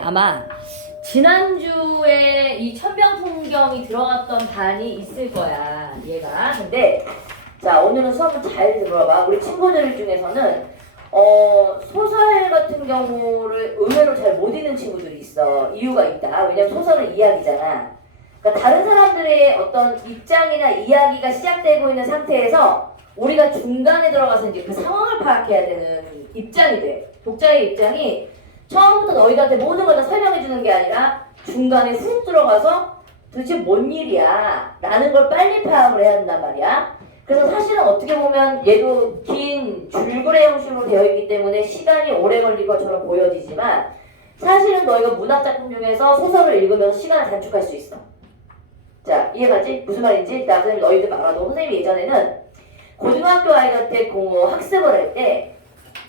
아마 지난주에 이 천변풍경이 들어갔던 반이 있을 거야, 얘가. 근데 자, 오늘은 수업을 잘 들어봐. 우리 친구들 중에서는 소설 같은 경우를 의외로 잘 못 읽는 친구들이 있어. 이유가 있다. 왜냐면 소설은 이야기잖아. 그러니까 다른 사람들의 어떤 입장이나 이야기가 시작되고 있는 상태에서 우리가 중간에 들어가서 이제 그 상황을 파악해야 되는 입장이 돼. 독자의 입장이 처음부터 너희들한테 모든 걸 다 설명해 주는 게 아니라 중간에 훅 들어가서 도대체 뭔 일이야 라는 걸 빨리 파악을 해야 한단 말이야. 그래서 사실은 어떻게 보면 얘도 긴 줄거리 형식으로 되어 있기 때문에 시간이 오래 걸릴 것처럼 보여지지만 사실은 너희가 문학작품 중에서 소설을 읽으면서 시간을 단축할 수 있어. 자, 이해가지? 무슨 말인지? 나 선생님 너희들 말아도 선생님이 예전에는 고등학교 아이한테 학습을 할 때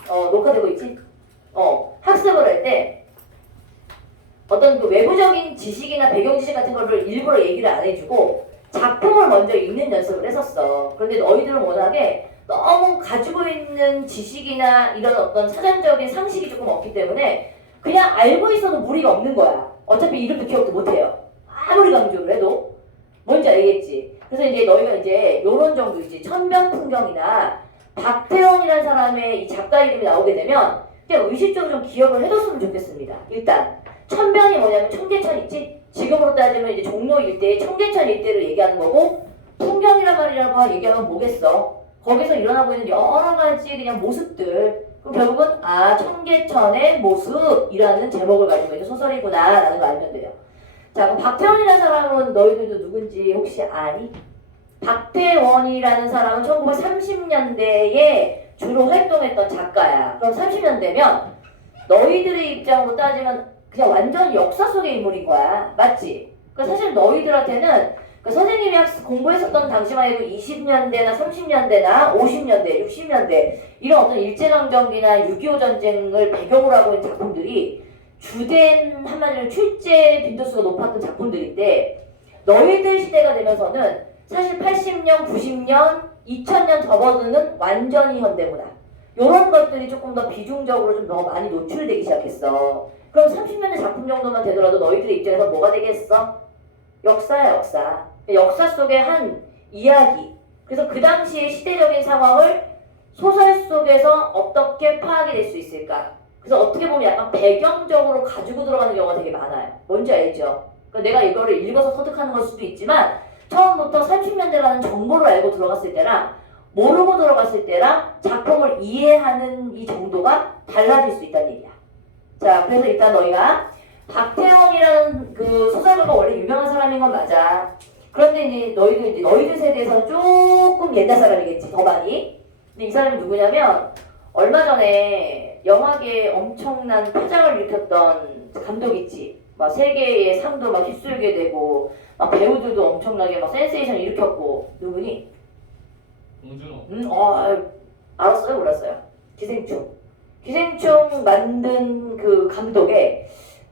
녹화되고 있지? 학습을 할 때 어떤 그 외부적인 지식이나 배경 지식 같은 거를 일부러 얘기를 안 해주고 작품을 먼저 읽는 연습을 했었어. 그런데 너희들은 워낙에 너무 가지고 있는 지식이나 이런 어떤 사전적인 상식이 조금 없기 때문에 그냥 알고 있어도 무리가 없는 거야. 어차피 이름도 기억도 못해요. 아무리 강조를 해도. 뭔지 알겠지? 그래서 이제 너희가 이제 요런 정도이지. 천변풍경이나 박태원이라는 사람의 이 작가 이름이 나오게 되면 그냥 의식적으로 좀 기억을 해뒀으면 좋겠습니다. 일단 천변이 뭐냐면 청계천 있지? 지금으로 따지면 이제 종로 일대의 청계천 일대를 얘기하는 거고, 풍경이란 말이라고 얘기하면 뭐겠어? 거기서 일어나고 있는 여러 가지 그냥 모습들. 그럼 결국은 청계천의 모습이라는 제목을 가지고 있는 소설이구나 라는 걸 알면 돼요. 자, 그럼 박태원이라는 사람은 너희들도 누군지 혹시 아니? 박태원이라는 사람은 1930년대에 주로 활동했던 작가야. 그럼 30년대면 너희들의 입장으로 따지면 그냥 완전 역사 속의 인물인 거야. 맞지? 사실 너희들한테는 선생님이 공부했었던 당시만 해도 20년대나 30년대나 50년대, 60년대 이런 어떤 일제강점기나 6.25 전쟁을 배경으로 하고 있는 작품들이 주된 한마디로 출제 빈도수가 높았던 작품들인데, 너희들 시대가 되면서는 사실 80년, 90년, 2000년 접어드는 완전히 현대문학 이런 것들이 조금 더 비중적으로 좀 더 많이 노출되기 시작했어. 그럼 30년대 작품 정도만 되더라도 너희들의 입장에서 뭐가 되겠어? 역사야, 역사. 역사 속의 한 이야기. 그래서 그 당시의 시대적인 상황을 소설 속에서 어떻게 파악이 될 수 있을까? 그래서 어떻게 보면 약간 배경적으로 가지고 들어가는 경우가 되게 많아요. 뭔지 알죠? 그러니까 내가 이거를 읽어서 터득하는 걸 수도 있지만 처음부터 30년대라는 정보를 알고 들어갔을 때랑 모르고 들어갔을 때랑 작품을 이해하는 이 정도가 달라질 수 있다는 얘기야. 자, 그래서 일단 너희가 박태원이라는 그 소설가가 원래 유명한 사람인 건 맞아. 그런데 이제 너희들 세대에서는 조금 옛날 사람이겠지, 더 많이. 근데 이 사람이 누구냐면 얼마 전에 영화계에 엄청난 파장을 일으켰던 감독 있지. 막 세계의 상도 막 휩쓸게 되고 막 배우들도 엄청나게 막 센세이션 일으켰고. 누구니? 봉준호. 알았어요? 몰랐어요? 기생충 만든 그 감독의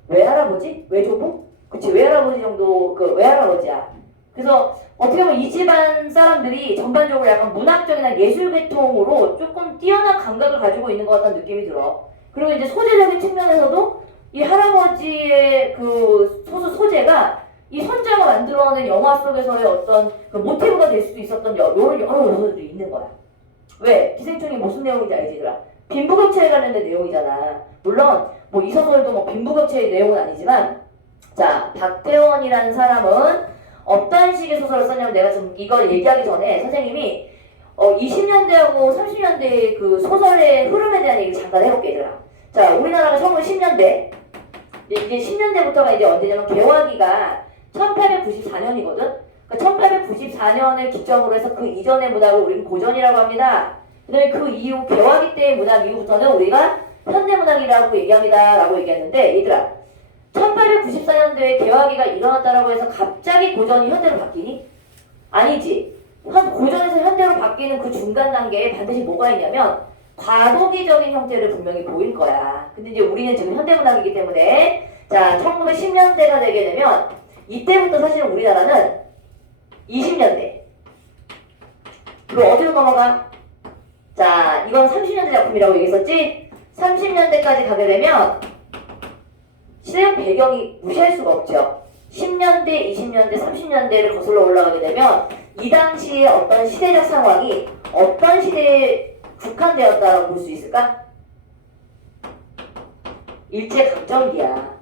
외할아버지? 외조부? 그치, 외할아버지 정도, 그 외할아버지야. 그래서 어떻게 보면 이 집안 사람들이 전반적으로 약간 문학적이나 예술 계통으로 조금 뛰어난 감각을 가지고 있는 것 같다는 느낌이 들어. 그리고 이제 소재적인 측면에서도 이 할아버지의 그 소재가 이 손자가 만들어낸 영화 속에서의 어떤 그 모티브가 될 수도 있었던 여러 요소들이 있는 거야. 왜? 기생충이 무슨 내용인지 알지, 얘들아? 빈부격차에 관련된 내용이잖아. 물론 뭐 이 소설도 뭐 빈부격차의 내용은 아니지만, 자, 박태원이라는 사람은 어떤 식의 소설을 썼냐면, 내가 지금 이걸 얘기하기 전에 선생님이 20년대하고 30년대의 그 소설의 흐름에 대한 얘기를 잠깐 해볼게, 얘들아. 자, 우리나라가 1910년대, 이제 10년대부터가 이제 언제냐면 개화기가 1894년이거든? 그러니까 1894년을 기점으로 해서 그 이전의 문학을 우리는 고전이라고 합니다. 그다음에 그 이후 개화기 때의 문학 이후부터는 우리가 현대문학이라고 얘기합니다 라고 얘기했는데, 얘들아 1894년도에 개화기가 일어났다라고 해서 갑자기 고전이 현대로 바뀌니? 아니지. 고전에서 현대로 바뀌는 그 중간 단계에 반드시 뭐가 있냐면 과도기적인 형태를 분명히 보일 거야. 근데 이제 우리는 지금 현대문학이기 때문에, 자, 1910년대가 되게 되면 이때부터 사실은 우리나라는 20년대. 그리고 어디로 넘어가? 자, 이건 30년대 작품이라고 얘기했었지? 30년대까지 가게 되면 시대적 배경이 무시할 수가 없죠. 10년대, 20년대, 30년대를 거슬러 올라가게 되면 이 당시의 어떤 시대적 상황이 어떤 시대에 국한되었다고 볼 수 있을까? 일제강점기야.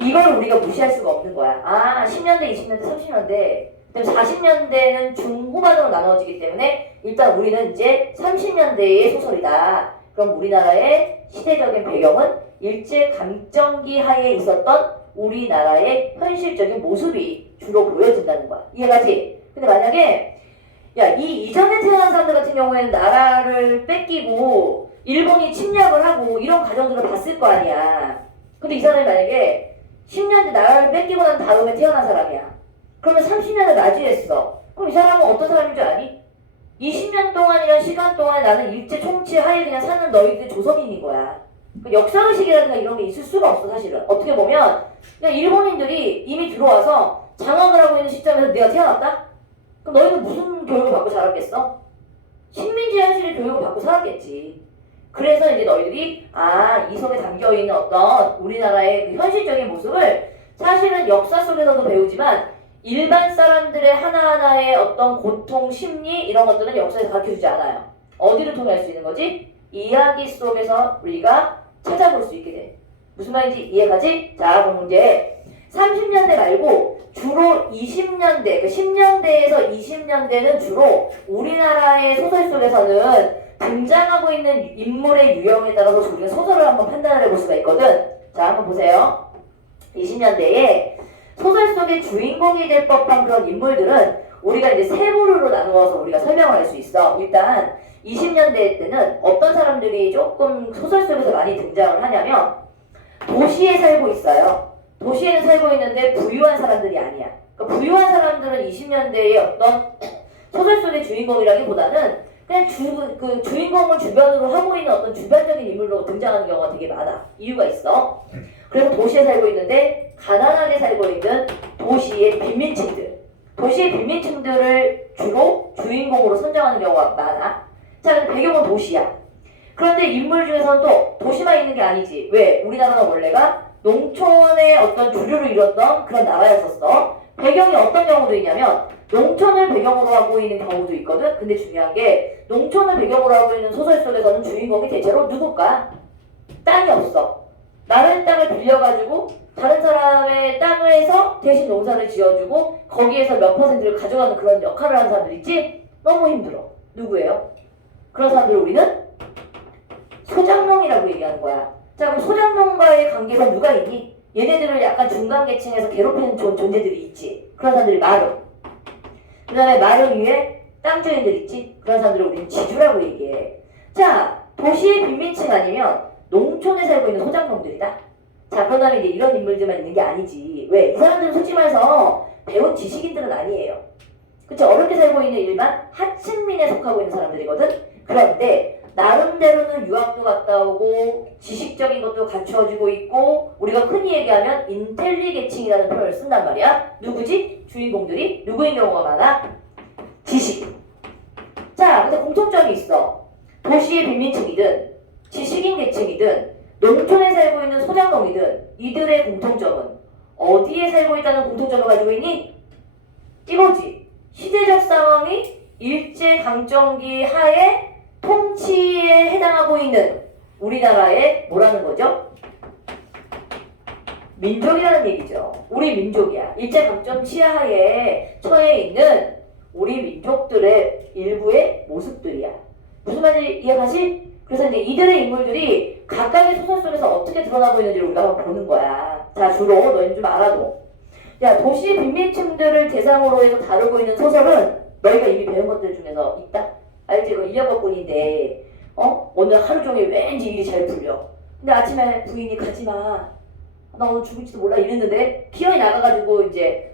이걸 우리가 무시할 수가 없는 거야. 아, 10년대, 20년대, 30년대, 그다음 40년대는 중후반으로 나눠지기 때문에 일단 우리는 이제 30년대의 소설이다. 그럼 우리나라의 시대적인 배경은 일제강점기 하에 있었던 우리나라의 현실적인 모습이 주로 보여진다는 거야. 이해가지? 근데 만약에 야, 이 이전에 태어난 사람들 같은 경우에는 나라를 뺏기고 일본이 침략을 하고 이런 과정들을 봤을 거 아니야. 근데 이 사람이 만약에 10년대 나라를 뺏기고 난 다음에 태어난 사람이야. 그러면 30년을 맞이했어. 그럼 이 사람은 어떤 사람인 줄 아니? 20년 동안이란 시간 동안 나는 일제 총치 하에 그냥 사는 너희들 조선인인 거야. 역사의식이라든가 이런 게 있을 수가 없어 사실은. 어떻게 보면 그냥 일본인들이 이미 들어와서 장악을 하고 있는 시점에서 내가 태어났다? 그럼 너희는 무슨 교육을 받고 자랐겠어? 식민지 현실의 교육을 받고 살았겠지. 그래서 이제 너희들이 이 속에 담겨있는 어떤 우리나라의 그 현실적인 모습을 사실은 역사 속에서도 배우지만 일반 사람들의 하나하나의 어떤 고통, 심리 이런 것들은 역사에서 가르쳐주지 않아요. 어디를 통해 할 수 있는 거지? 이야기 속에서 우리가 찾아볼 수 있게 돼. 무슨 말인지 이해가지? 자, 그럼 이제 30년대 말고 주로 20년대, 그 10년대에서 20년대는 주로 우리나라의 소설 속에서는 등장하고 있는 인물의 유형에 따라서 우리가 소설을 한번 판단을 해볼 수가 있거든. 자, 한번 보세요. 20년대에 소설 속의 주인공이 될 법한 그런 인물들은 우리가 이제 세 부류로 나누어서 우리가 설명을 할 수 있어. 일단 20년대 때는 어떤 사람들이 조금 소설 속에서 많이 등장을 하냐면 도시에 살고 있어요. 도시에는 살고 있는데 부유한 사람들이 아니야. 그러니까 부유한 사람들은 20년대의 어떤 소설 속의 주인공이라기보다는 그냥 그 주인공을 주변으로 하고 있는 어떤 주변적인 인물로 등장하는 경우가 되게 많아. 이유가 있어. 그래서 도시에 살고 있는데 가난하게 살고 있는 도시의 빈민층들. 도시의 빈민층들을 주로 주인공으로 선정하는 경우가 많아. 자, 근데 배경은 도시야. 그런데 인물 중에서는 또 도시만 있는 게 아니지. 왜? 우리나라는 원래가 농촌의 어떤 주류를 이뤘던 그런 나라였었어. 배경이 어떤 경우도 있냐면 농촌을 배경으로 하고 있는 경우도 있거든. 근데 중요한 게 농촌을 배경으로 하고 있는 소설 속에서는 주인공이 대체로 누굴까? 땅이 없어. 남의 땅을 빌려가지고 다른 사람의 땅을 해서 대신 농사를 지어주고 거기에서 몇 퍼센트를 가져가는 그런 역할을 하는 사람들 있지? 너무 힘들어. 누구예요? 그런 사람들을 우리는 소장농이라고 얘기하는 거야. 자, 그럼 소장농과의 관계가 누가 있니? 얘네들을 약간 중간 계층에서 괴롭히는 존재들이 있지. 그런 사람들이 마루. 그 다음에 마루 위에 땅 주인들 있지. 그런 사람들을 우리는 지주라고 얘기해. 자, 도시의 빈민층 아니면 농촌에 살고 있는 소장농들이다. 자, 그런 다음에 이제 이런 인물들만 있는 게 아니지. 왜? 이 사람들은 솔직히 말해서 배운 지식인들은 아니에요. 그쵸? 어렵게 살고 있는 일반 하층민에 속하고 있는 사람들이거든? 그런데 나름대로는 유학도 갔다 오고 지식적인 것도 갖추어지고 있고 우리가 흔히 얘기하면 인텔리계층이라는 표현을 쓴단 말이야. 누구지? 주인공들이 누구인 경우가 많아? 지식. 자, 근데 공통점이 있어. 도시의 빈민층이든 지식인 계층이든 농촌에 살고 있는 소장농이든 이들의 공통점은 어디에 살고 있다는 공통점을 가지고 있니? 이거지. 시대적 상황이 일제강점기 하에 통치에 해당하고 있는 우리나라의 뭐라는 거죠? 민족이라는 얘기죠. 우리 민족이야. 일제강점 치하에 처해 있는 우리 민족들의 일부의 모습들이야. 무슨 말인지 이해가지? 그래서 이제 이들의 인물들이 각각의 소설 속에서 어떻게 드러나고 있는지를 우리가 한번 보는 거야. 자, 주로 너희는 좀 알아도. 야, 도시 빈민층들을 대상으로 해서 다루고 있는 소설은 너희가 이미 배운 것들 중에서 있다? 알지? 이거 이어법군인데 오늘 하루 종일 왠지 일이 잘 풀려. 근데 아침에 부인이 가지마. 나 오늘 죽을지도 몰라 이랬는데 기어이 나가가지고 이제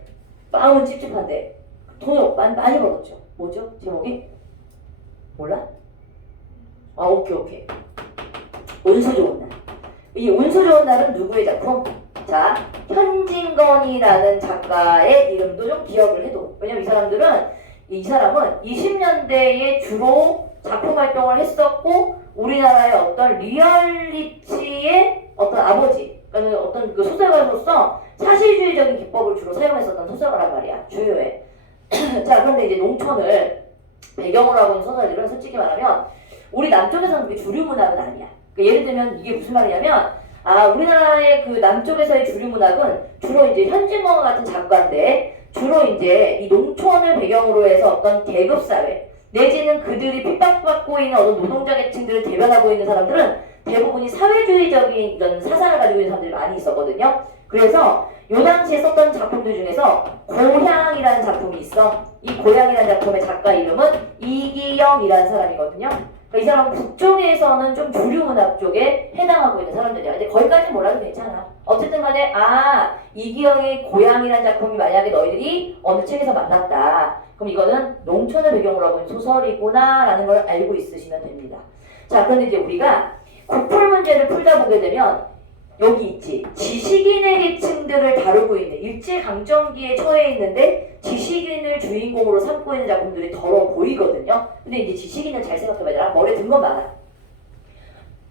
마음은 찝찝한데 돈을 많이 벌었죠. 뭐죠? 제목이? 몰라? 오케이. 운수 좋은 날. 이 운수 좋은 날은 누구의 작품? 자, 현진건이라는 작가의 이름도 좀 기억을 해둬. 왜냐면 이 사람은 20년대에 주로 작품 활동을 했었고 우리나라의 어떤 리얼리티의 어떤 아버지, 그러니까 어떤 그 소설가로서 사실주의적인 기법을 주로 사용했었던 소설가란 말이야. 주요해. 자, 그런데 이제 농촌을 배경으로 하고 있는 소설들은 솔직히 말하면 우리 남쪽에서는 그게 주류 문학은 아니야. 그러니까 예를 들면 이게 무슨 말이냐면 우리나라의 그 남쪽에서의 주류 문학은 주로 이제 현진건과 같은 작가인데 주로 이제 이 농촌을 배경으로 해서 어떤 계급 사회 내지는 그들이 핍박받고 있는 어떤 노동자 계층들을 대변하고 있는 사람들은 대부분이 사회주의적인 이런 사상을 가지고 있는 사람들이 많이 있었거든요. 그래서 요 당시에 썼던 작품들 중에서 고향이라는 작품이 있어. 이 고향이라는 작품의 작가 이름은 이기영이라는 사람이거든요. 그러니까 이 사람은 북쪽에서는 좀 주류 문학 쪽에 해당하고 있는 사람들이야. 근데 거기까지 몰라도 괜찮아. 어쨌든 간에 이기영의 고향이라는 작품이 만약에 너희들이 어느 책에서 만났다. 그럼 이거는 농촌을 배경으로 하고 있는 소설이구나 라는 걸 알고 있으시면 됩니다. 자, 그런데 이제 우리가 국풀 문제를 풀다 보게 되면 여기 있지. 지식인의 계층들을 다루고 있는 일제강점기에 처해 있는데 지식인을 주인공으로 삼고 있는 작품들이 더러 보이거든요. 근데 이제 지식인을 잘 생각해봐야 되나? 머리에 든 건 많아.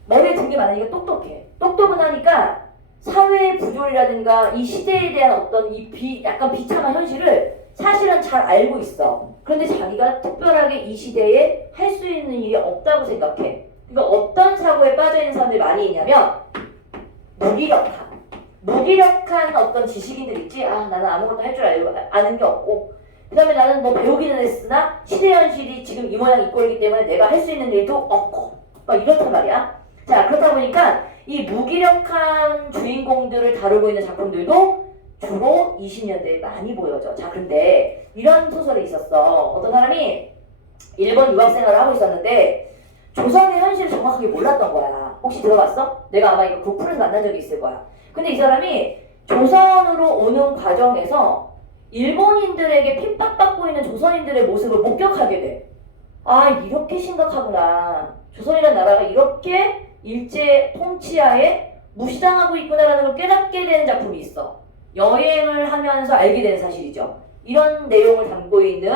머리에 든 게 많으니까 똑똑해. 똑똑은 하니까 사회의 부조리라든가 이 시대에 대한 어떤 약간 비참한 현실을 사실은 잘 알고 있어. 그런데 자기가 특별하게 이 시대에 할 수 있는 일이 없다고 생각해. 그러니까 어떤 사고에 빠져있는 사람들이 많이 있냐면 무기력한 어떤 지식인들 있지. 나는 아무것도 할 줄 아는 게 없고 그 다음에 나는 뭐 배우기는 했으나 시대 현실이 지금 이 모양 이 꼴이기 때문에 내가 할 수 있는 일도 없고 이렇단 말이야. 자, 그렇다 보니까 이 무기력한 주인공들을 다루고 있는 작품들도 주로 20년대에 많이 보여져. 자, 근데 이런 소설이 있었어. 어떤 사람이 일본 유학생활을 하고 있었는데 조선의 현실을 정확하게 몰랐던 거야. 혹시 들어봤어? 내가 아마 이거 국풀에서 만난 적이 있을 거야. 근데 이 사람이 조선으로 오는 과정에서 일본인들에게 핍박받고 있는 조선인들의 모습을 목격하게 돼. 이렇게 심각하구나. 조선이라는 나라가 이렇게 일제 통치하에 무시당하고 있구나라는 걸 깨닫게 되는 작품이 있어. 여행을 하면서 알게 되는 사실이죠. 이런 내용을 담고 있는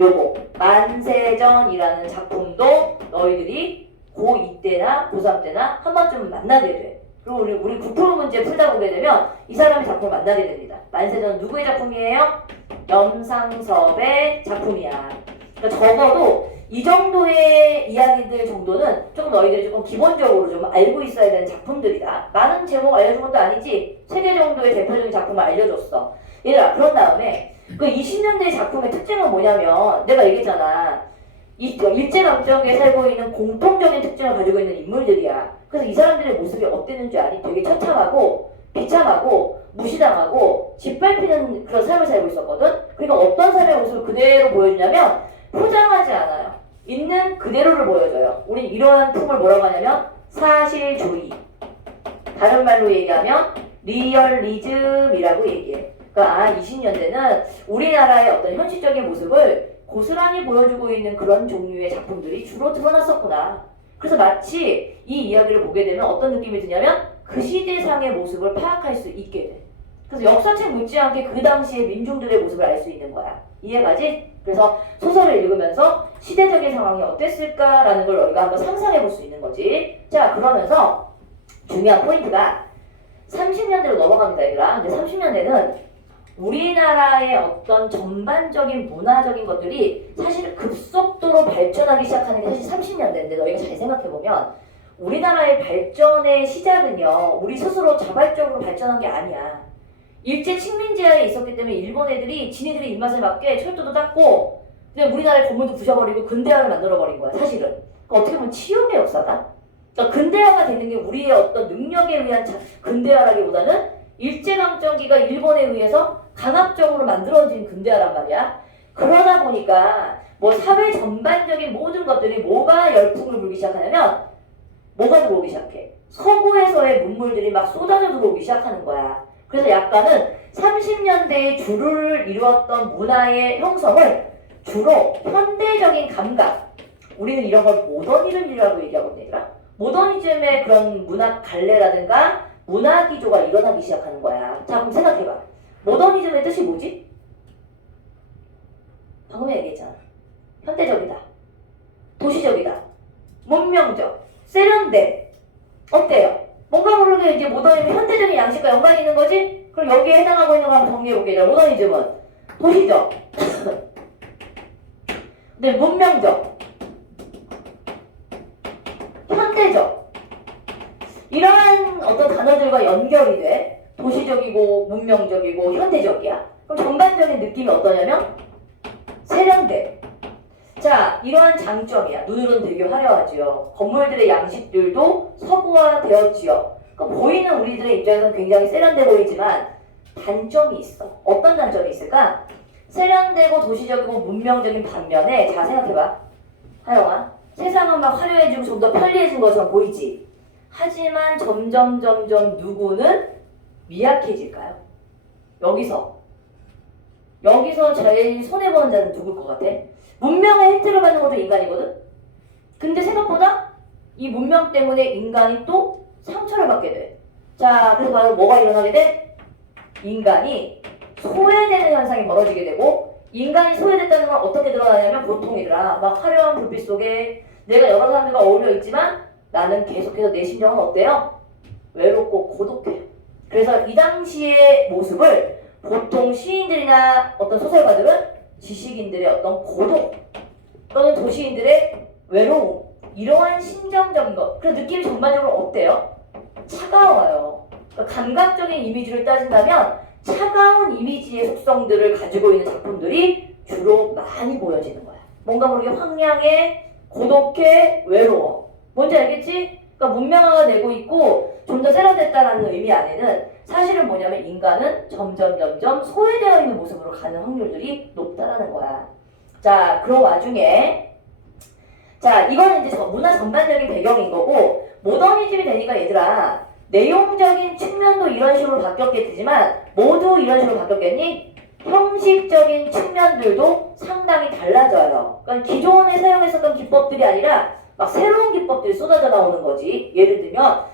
요거 만세전이라는 작품도 너희들이 고2 때나 고3 때나 한 번쯤 만나게 돼. 그리고 우리 국풀 문제 풀다 보게 되면 이 사람의 작품을 만나게 됩니다. 만세전은 누구의 작품이에요? 염상섭의 작품이야. 그러니까 적어도 이 정도의 이야기들 정도는 조금 너희들이 조금 기본적으로 좀 알고 있어야 되는 작품들이다. 많은 제목 알려준 것도 아니지. 3개 정도의 대표적인 작품을 알려줬어. 얘들아, 그런 다음에 그 20년대 작품의 특징은 뭐냐면 내가 얘기했잖아. 일제강점기에 살고 있는 공통적인 특징을 가지고 있는 인물들이야. 그래서 이 사람들의 모습이 어땠는지 아니? 되게 처참하고 비참하고 무시당하고 짓밟히는 그런 삶을 살고 있었거든? 그러니까 어떤 삶의 모습을 그대로 보여주냐면 포장하지 않아요. 있는 그대로를 보여줘요. 우린 이러한 품을 뭐라고 하냐면 사실주의. 다른 말로 얘기하면 리얼리즘이라고 얘기해. 그러니까 20년대는 우리나라의 어떤 현실적인 모습을 고스란히 보여주고 있는 그런 종류의 작품들이 주로 드러났었구나. 그래서 마치 이 이야기를 보게 되면 어떤 느낌이 드냐면 그 시대상의 모습을 파악할 수 있게 돼. 그래서 역사책 못지않게 그 당시의 민중들의 모습을 알 수 있는 거야. 이해가지? 그래서 소설을 읽으면서 시대적인 상황이 어땠을까라는 걸 우리가 한번 상상해 볼 수 있는 거지. 자, 그러면서 중요한 포인트가 30년대로 넘어갑니다, 얘들아. 근데 30년대는 우리나라의 어떤 전반적인 문화적인 것들이 사실 급속도로 발전하기 시작하는 게 사실 30년대인데 너희가 잘 생각해보면 우리나라의 발전의 시작은요, 우리 스스로 자발적으로 발전한 게 아니야. 일제 식민지하에 있었기 때문에 일본 애들이 지네들의 입맛에 맞게 철도도 닦고 그냥 우리나라의 건물도 부셔버리고 근대화를 만들어버린 거야, 사실은. 그러니까 어떻게 보면 치욕의 역사다. 그러니까 근대화가 되는 게 우리의 어떤 능력에 의한 근대화라기보다는 일제강점기가 일본에 의해서 강압적으로 만들어진 근대화란 말이야. 그러다 보니까 뭐 사회 전반적인 모든 것들이 뭐가 열풍을 불기 시작하냐면 뭐가 들어오기 시작해. 서구에서의 문물들이 막 쏟아져 들어오기 시작하는 거야. 그래서 약간은 30년대의 주를 이루었던 문화의 형성을 주로 현대적인 감각, 우리는 이런 걸 모더니즘이라고 얘기하거든요. 얘들아. 모더니즘의 그런 문학 갈래라든가 문화 기조가 일어나기 시작하는 거야. 자, 그럼 생각해봐. 모더니즘의 뜻이 뭐지? 방금 얘기했잖아. 현대적이다. 도시적이다. 문명적. 세련돼. 어때요? 뭔가 모르게 이제 모더니즘이 현대적인 양식과 연관이 있는 거지? 그럼 여기에 해당하고 있는 거 한번 정리해볼게요. 모더니즘은 도시적, 네, 문명적, 현대적 이러한 어떤 단어들과 연결이 돼. 도시적이고 문명적이고 현대적이야. 그럼 전반적인 느낌이 어떠냐면 세련돼. 자, 이러한 장점이야. 눈으로는 되게 화려하지요. 건물들의 양식들도 서구화되었지요. 그러니까 보이는 우리들의 입장에서는 굉장히 세련돼 보이지만 단점이 있어. 어떤 단점이 있을까? 세련되고 도시적이고 문명적인 반면에 자 생각해봐. 하영아, 세상은 막 화려해지고 좀 더 편리해진 것처럼 보이지. 하지만 점점 누구는 미약해질까요? 여기서 제일 손해보는 자는 누굴 것 같아? 문명의 혜택을 받는 것도 인간이거든? 근데 생각보다 이 문명 때문에 인간이 또 상처를 받게 돼. 자, 그래서 바로 뭐가 일어나게 돼? 인간이 소외되는 현상이 벌어지게 되고, 인간이 소외됐다는 건 어떻게 드러나냐면 보통이더라. 막 화려한 불빛 속에 내가 여러 사람들과 어울려 있지만 나는 계속해서 내 심정은 어때요? 외롭고 고독해요. 그래서 이 당시의 모습을 보통 시인들이나 어떤 소설가들은 지식인들의 어떤 고독 또는 도시인들의 외로움 이러한 심정적인 것 그래서 느낌이 전반적으로 어때요? 차가워요. 그러니까 감각적인 이미지를 따진다면 차가운 이미지의 속성들을 가지고 있는 작품들이 주로 많이 보여지는 거야. 뭔가 모르게 황량해, 고독해, 외로워. 뭔지 알겠지? 그러니까 문명화가 되고 있고 좀 더 세련됐다라는 의미 안에는 사실은 뭐냐면 인간은 점점 소외되어 있는 모습으로 가는 확률들이 높다라는 거야. 자, 그런 와중에 자, 이거는 이제 문화 전반적인 배경인 거고 모더니즘이 되니까 얘들아 내용적인 측면도 이런 식으로 바뀌었겠지만 모두 이런 식으로 바뀌었겠니? 형식적인 측면들도 상당히 달라져요. 그러니까 기존에 사용했었던 기법들이 아니라 막 새로운 기법들이 쏟아져 나오는 거지. 예를 들면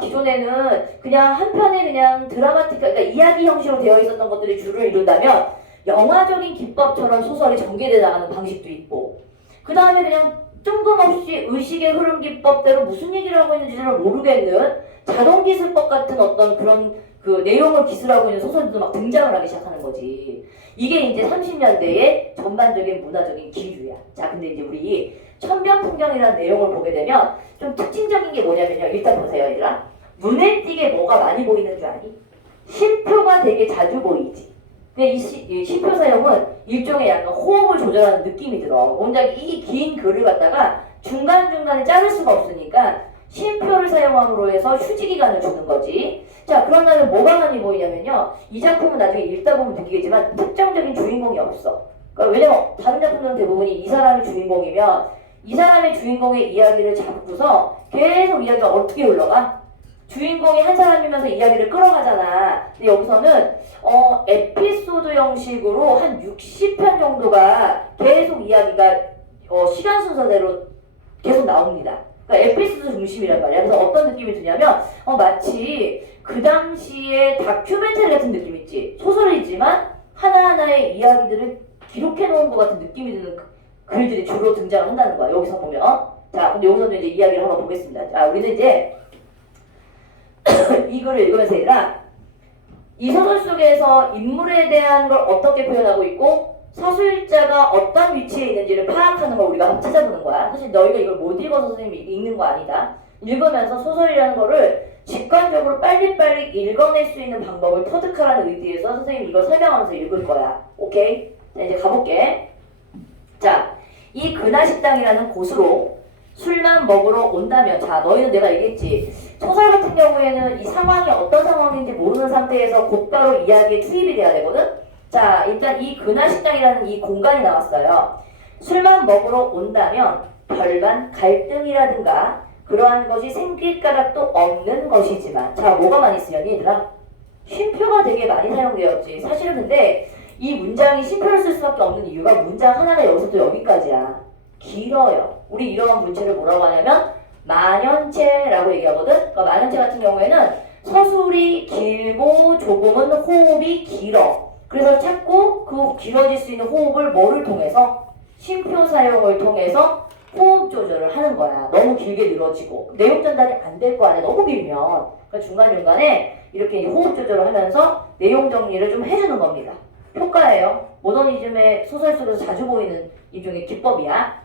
기존에는 그냥 한 편의 그냥 드라마틱, 그러니까 이야기 형식으로 되어 있었던 것들이 주를 이룬다면 영화적인 기법처럼 소설이 전개돼 나가는 방식도 있고 그 다음에 그냥 뜬금없이 의식의 흐름 기법대로 무슨 얘기를 하고 있는지를 모르겠는 자동기술법 같은 어떤 그런 그 내용을 기술하고 있는 소설들도 막 등장을 하기 시작하는 거지. 이게 이제 30년대의 전반적인 문화적인 기류야. 자, 근데 이제 우리 천변풍경이라는 내용을 보게 되면 좀 특징적인 게 뭐냐면요. 일단 보세요, 얘들아. 눈에 띄게 뭐가 많이 보이는 줄 아니? 쉼표가 되게 자주 보이지. 근데 이 쉼표 사용은 일종의 약간 호흡을 조절하는 느낌이 들어. 원작이 이 긴 글을 갖다가 중간중간에 자를 수가 없으니까 쉼표를 사용함으로 해서 휴지기간을 주는 거지. 자, 그런다면 뭐가 많이 보이냐면요. 이 작품은 나중에 읽다 보면 느끼겠지만 특정적인 주인공이 없어. 그러니까 왜냐면 다른 작품들은 대부분이 이 사람이 주인공이면 이 사람의 주인공의 이야기를 잡고서 계속 이야기가 어떻게 흘러가? 주인공이 한 사람이면서 이야기를 끌어가잖아. 근데 여기서는 에피소드 형식으로 한 60편 정도가 계속 이야기가 시간 순서대로 계속 나옵니다. 그러니까 에피소드 중심이란 말이야. 그래서 어떤 느낌이 드냐면 마치 그 당시에 다큐멘터리 같은 느낌 있지. 소설이지만 하나하나의 이야기들을 기록해 놓은 것 같은 느낌이 드는 글들이 주로 등장을 한다는 거야. 여기서 보면. 자, 근데 여기서도 이제 이야기를 한번 보겠습니다. 자, 우리는 이제 이 글을 읽으면서 얘들아 이 소설 속에서 인물에 대한 걸 어떻게 표현하고 있고 서술자가 어떤 위치에 있는지를 파악하는 걸 우리가 한번 찾아보는 거야. 사실 너희가 이걸 못 읽어서 선생님이 읽는 거 아니다. 읽으면서 소설이라는 거를 직관적으로 빨리빨리 읽어낼 수 있는 방법을 터득하라는 의지에서 선생님이 이걸 설명하면서 읽을 거야. 오케이? 자, 이제 가볼게. 자, 이 근하식당이라는 곳으로 술만 먹으러 온다면 자, 너희는 내가 얘기했지. 소설 같은 경우에는 이 상황이 어떤 상황인지 모르는 상태에서 곧바로 이야기에 투입이 돼야 되거든? 자, 일단 이 근하식당이라는 이 공간이 나왔어요. 술만 먹으러 온다면 별반 갈등이라든가 그러한 것이 생길 까닭도 없는 것이지만 자, 뭐가 많이 쓰였니 얘들아? 쉼표가 되게 많이 사용되었지. 사실은 근데 이 문장이 쉼표를 쓸 수밖에 없는 이유가 문장 하나가 여기서부터 여기까지야. 길어요. 우리 이런 문체를 뭐라고 하냐면 만연체라고 얘기하거든. 그러니까 만연체 같은 경우에는 서술이 길고 조금은 호흡이 길어. 그래서 자꾸 그 길어질 수 있는 호흡을 뭐를 통해서? 쉼표 사용을 통해서 호흡 조절을 하는 거야. 너무 길게 늘어지고 내용 전달이 안 될 거 아니야. 너무 길면. 그러니까 중간중간에 이렇게 호흡 조절을 하면서 내용 정리를 좀 해주는 겁니다. 효과예요. 모더니즘의 소설 속에서 자주 보이는 일종의 기법이야.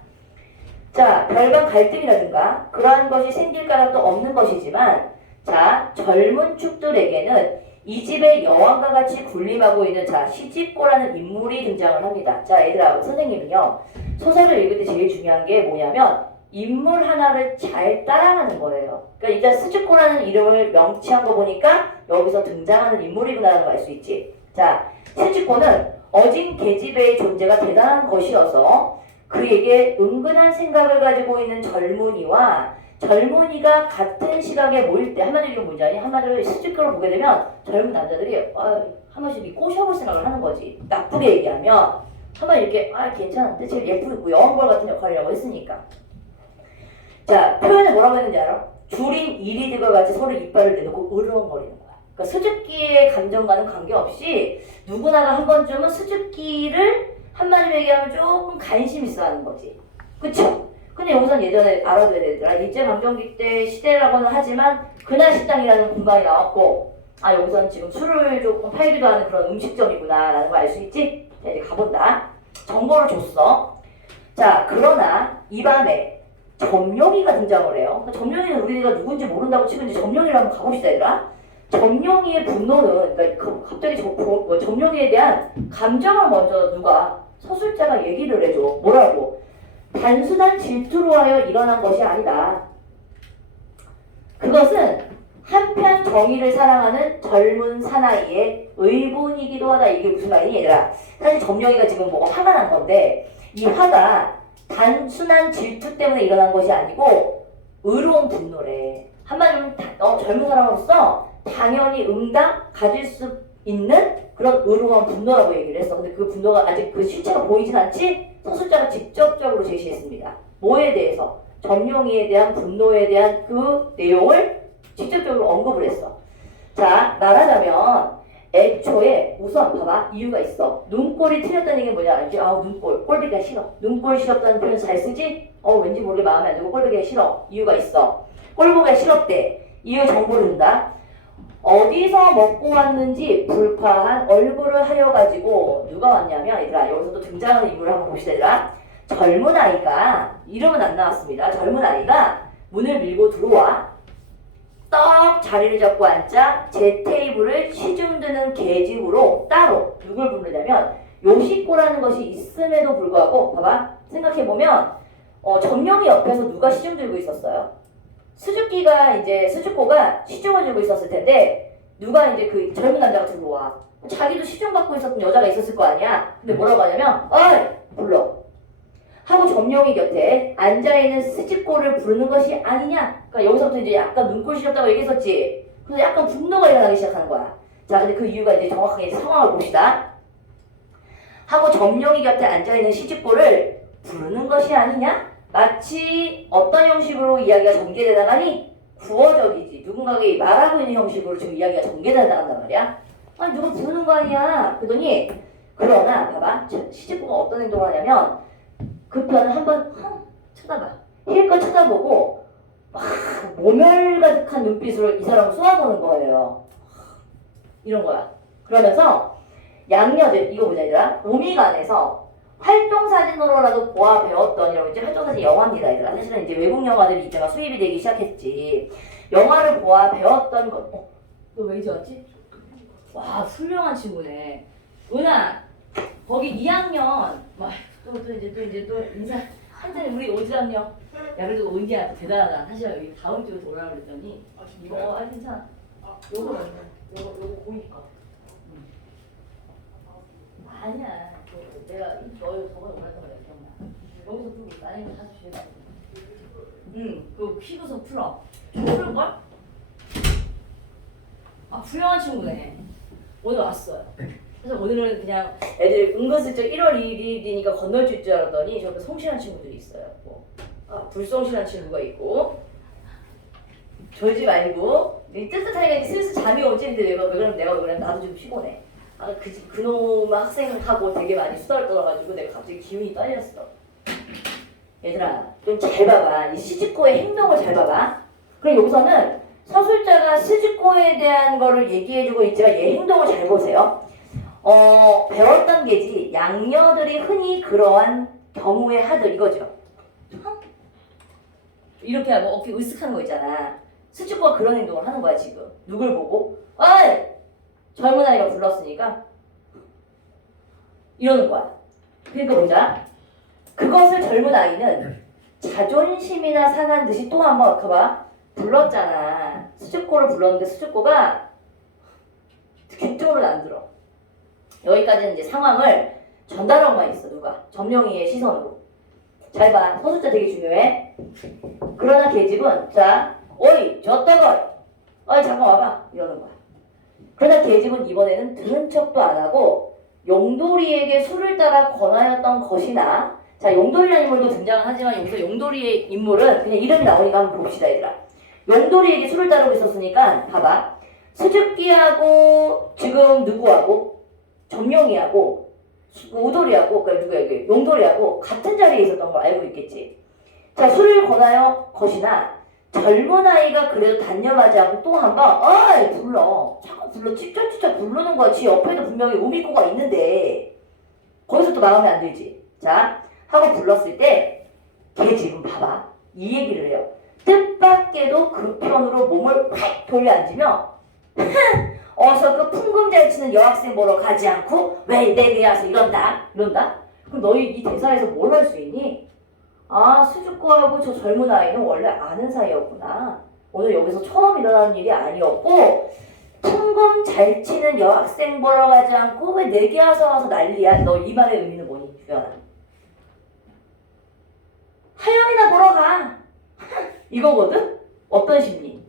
자, 별간 갈등이라든가 그러한 것이 생길 까닭도 없는 것이지만, 자, 젊은 축들에게는 이 집의 여왕과 같이 군림하고 있는 자 시집고라는 인물이 등장을 합니다. 자, 얘들아, 선생님은요 소설을 읽을 때 제일 중요한 게 뭐냐면 인물 하나를 잘 따라가는 거예요. 그러니까 일단 스즈코라는 이름을 명치한 거 보니까 여기서 등장하는 인물이구나라는 걸 알 수 있지. 자, 스즈코는 어진 계집애의 존재가 대단한 것이어서 그에게 은근한 생각을 가지고 있는 젊은이가 같은 시각에 모일 때, 한마디로 이게 뭔지 아니? 한마디로 스즈코를 보게 되면 젊은 남자들이 한 번씩 꼬셔볼 생각을 하는 거지. 나쁘게 얘기하면 한번 이렇게 괜찮은데 제일 예쁘고 여왕벌 같은 역할이라고 했으니까. 자, 표현을 뭐라고 했는지 알아? 줄인 이리들과 같이 서로 이빨을 내놓고 으르렁거리는 거야. 그러니까 스즈키의 감정과는 관계없이 누구나가 한 번쯤은 스즈키를 한마디로 얘기하면 조금 관심 있어 하는 거지. 그쵸? 근데 여기선 예전에 알아둬야 되더라. 일제강점기 때 시대라고는 하지만 그날 식당이라는 공간이 나왔고, 여기선 지금 술을 조금 팔기도 하는 그런 음식점이구나 라는 걸 알 수 있지? 자, 이제 가본다. 정보를 줬어. 자, 그러나 이 밤에 점령이가 등장을 해요. 점령이는 우리가 누군지 모른다고 치고 이제 점령이를 한번 가봅시다, 얘들아. 점령이의 분노는, 그러니까 갑자기 점령이에 대한 감정을 먼저 서술자가 얘기를 해줘. 뭐라고? 단순한 질투로 하여 일어난 것이 아니다. 그것은 한편 정의를 사랑하는 젊은 사나이의 의분이기도 하다. 이게 무슨 말이니, 얘들아? 사실 점령이가 지금 뭐가 화가 난 건데, 이 화가 단순한 질투 때문에 일어난 것이 아니고 의로운 분노래. 한마디로 젊은 사람으로서 당연히 응당 가질 수 있는 그런 의로운 분노라고 얘기를 했어. 근데 그 분노가 아직 그 실체가 보이진 않지? 서술자가 직접적으로 제시했습니다. 뭐에 대해서? 점령이에 대한 분노에 대한 그 내용을 직접적으로 언급을 했어. 자, 말하자면 애초에 우선 봐봐, 이유가 있어. 눈꼴이 틀렸다는 얘기는 뭐냐 알지? 눈꼴, 꼴보기가 싫어. 눈꼴 싫었다는 표현 잘 쓰지? 왠지 모르게 마음에 안 들고 꼴보기가 싫어. 이유가 있어. 꼴보기가 싫었대. 이유 정보를 준다. 어디서 먹고 왔는지 불파한 얼굴을 하여가지고 누가 왔냐면, 얘들아, 여기서 또 등장하는 인물을 한번 봅시다. 얘들아, 젊은 아이가, 이름은 안 나왔습니다. 젊은 아이가 문을 밀고 들어와 떡 자리를 잡고 앉자 제 테이블을 시중드는 계집으로 따로 누굴 부르냐면 요시코라는 것이 있음에도 불구하고, 봐봐, 생각해보면 점령이 옆에서 누가 시중 들고 있었어요? 스즈코가 시중을 들고 있었을 텐데 누가 이제 그 젊은 남자가 들어와. 자기도 시중 갖고 있었던 여자가 있었을 거 아니야. 근데 뭐라고 하냐면 어이 불러 하고 점령이 곁에 앉아있는 스즈코를 부르는 것이 아니냐. 그러니까 여기서부터 이제 약간 눈꼴 시렵다고 얘기했었지. 그래서 약간 분노가 일어나기 시작하는 거야. 자, 근데 그 이유가 이제 정확하게 상황을 봅시다. 하고 점령이 곁에 앉아있는 시즈코를 부르는 것이 아니냐? 마치 어떤 형식으로 이야기가 전개돼 나가니? 구어적이지. 누군가가 말하고 있는 형식으로 지금 이야기가 전개돼 나간단 말이야. 누가 부르는 거 아니야? 그러더니, 그러나 봐봐, 시즈코가 어떤 행동을 하냐면 그 편을 한번 쳐다봐. 힐껏 쳐다보고 막 모멸 가득한 눈빛으로 이 사람을 쏘아보는 거예요. 이런 거야. 그러면서 양녀들, 이거 보자 얘들아. 오미간에서 활동사진으로라도 보아 배웠던, 이런 이제 활동사진 영화입니다 얘들아. 사실은 이제 외국 영화들이 이제 막 수입이 되기 시작했지. 영화를 보아 배웠던 것. 너 왜 이제 왔지? 와, 훌륭한 친구네. 은하, 거기 2학년 또 인사 한참 우리 오지랖녀. 야, 그래도 은기야 대단하다. 사실 여기 다음 주에 오라 그랬더니 이거 괜찮아. 요거 보이니까. 아니야. 내가 너 저번에 오라 했던 거 기억나. 여기서 풀고 아니면 다시 주에. 그거 키고서 풀어. 풀걸? 훌륭한 친구네. 오늘 왔어요. 그래서 오늘은 그냥 애들 은근슬쩍 1월 1일이니까 건너줄 줄 알았더니 저기 성실한 친구들이 있어요. 불성실한 친구가 있고, 졸지 말고 뜨뜻하게 슬슬 잠이 오지. 근데 왜 그러면 내가 그래 나도 좀 피곤해. 그놈 학생하고 되게 많이 수다를 떨어가지고 내가 갑자기 기운이 딸렸어. 얘들아 좀 잘 봐봐. 이 스즈코의 행동을 잘 봐봐. 그럼 여기서는 서술자가 스즈코에 대한 거를 얘기해주고 있지만 얘 행동을 잘 보세요. 배웠던 게지 양녀들이 흔히 그러한 경우에 하듯 이거죠. 이렇게 하고 어깨 으쓱하는 거 있잖아. 스즈코가 그런 행동을 하는 거야 지금. 누굴 보고? 어이! 젊은 아이가 불렀으니까 이러는 거야. 그러니까 보자. 그것을 젊은 아이는 자존심이나 상한 듯이 또 한 번 봐봐. 불렀잖아. 스즈코를 불렀는데 스즈코가 귀쪽으로 안 들어. 여기까지는 이제 상황을 전달하고만 있어. 누가? 점령이의 시선으로. 잘 봐. 서술자 되게 중요해. 그러나 계집은 자, 어이 저떡어이 어이 잠깐 와봐 이러는 거야. 그러나 계집은 이번에는 들은 척도 안 하고 용돌이에게 술을 따라 권하였던 것이나 자 용돌이라는 인물도 등장을 하지만 여기서 용돌이의 인물은 그냥 이름이 나오니까 한번 봅시다 얘들아. 용돌이에게 술을 따르고 있었으니까 봐봐. 스즈키하고 지금 누구하고 점령이하고 우돌이하고 그러니까 누구야 이게 용돌이하고 같은 자리에 있었던 걸 알고 있겠지. 자 술을 권하여 것이나 젊은 아이가 그래도 단념하지 않고 또 한 번 어이 불러 자꾸 불러 찝쩍찝쩍 부르는 거야. 지 옆에도 분명히 우미코가 있는데 거기서 또 마음에 안 들지. 자 하고 불렀을 때 걔 지금 봐봐 이 얘기를 해요. 뜻밖에도 그 편으로 몸을 확 돌려 앉으며 어서 그 풍금 잘 치는 여학생 보러 가지 않고 왜 내게 와서 이런다? 그럼 너희 이 대사에서 뭘 할 수 있니? 아 스즈코하고 저 젊은 아이는 원래 아는 사이였구나. 오늘 여기서 처음 일어나는 일이 아니었고 풍금 잘 치는 여학생 보러 가지 않고 왜 내게 와서 난리야? 너 이 말의 의미는 뭐니? 주연아. 하영이나 보러 가. 이거거든? 어떤 심리?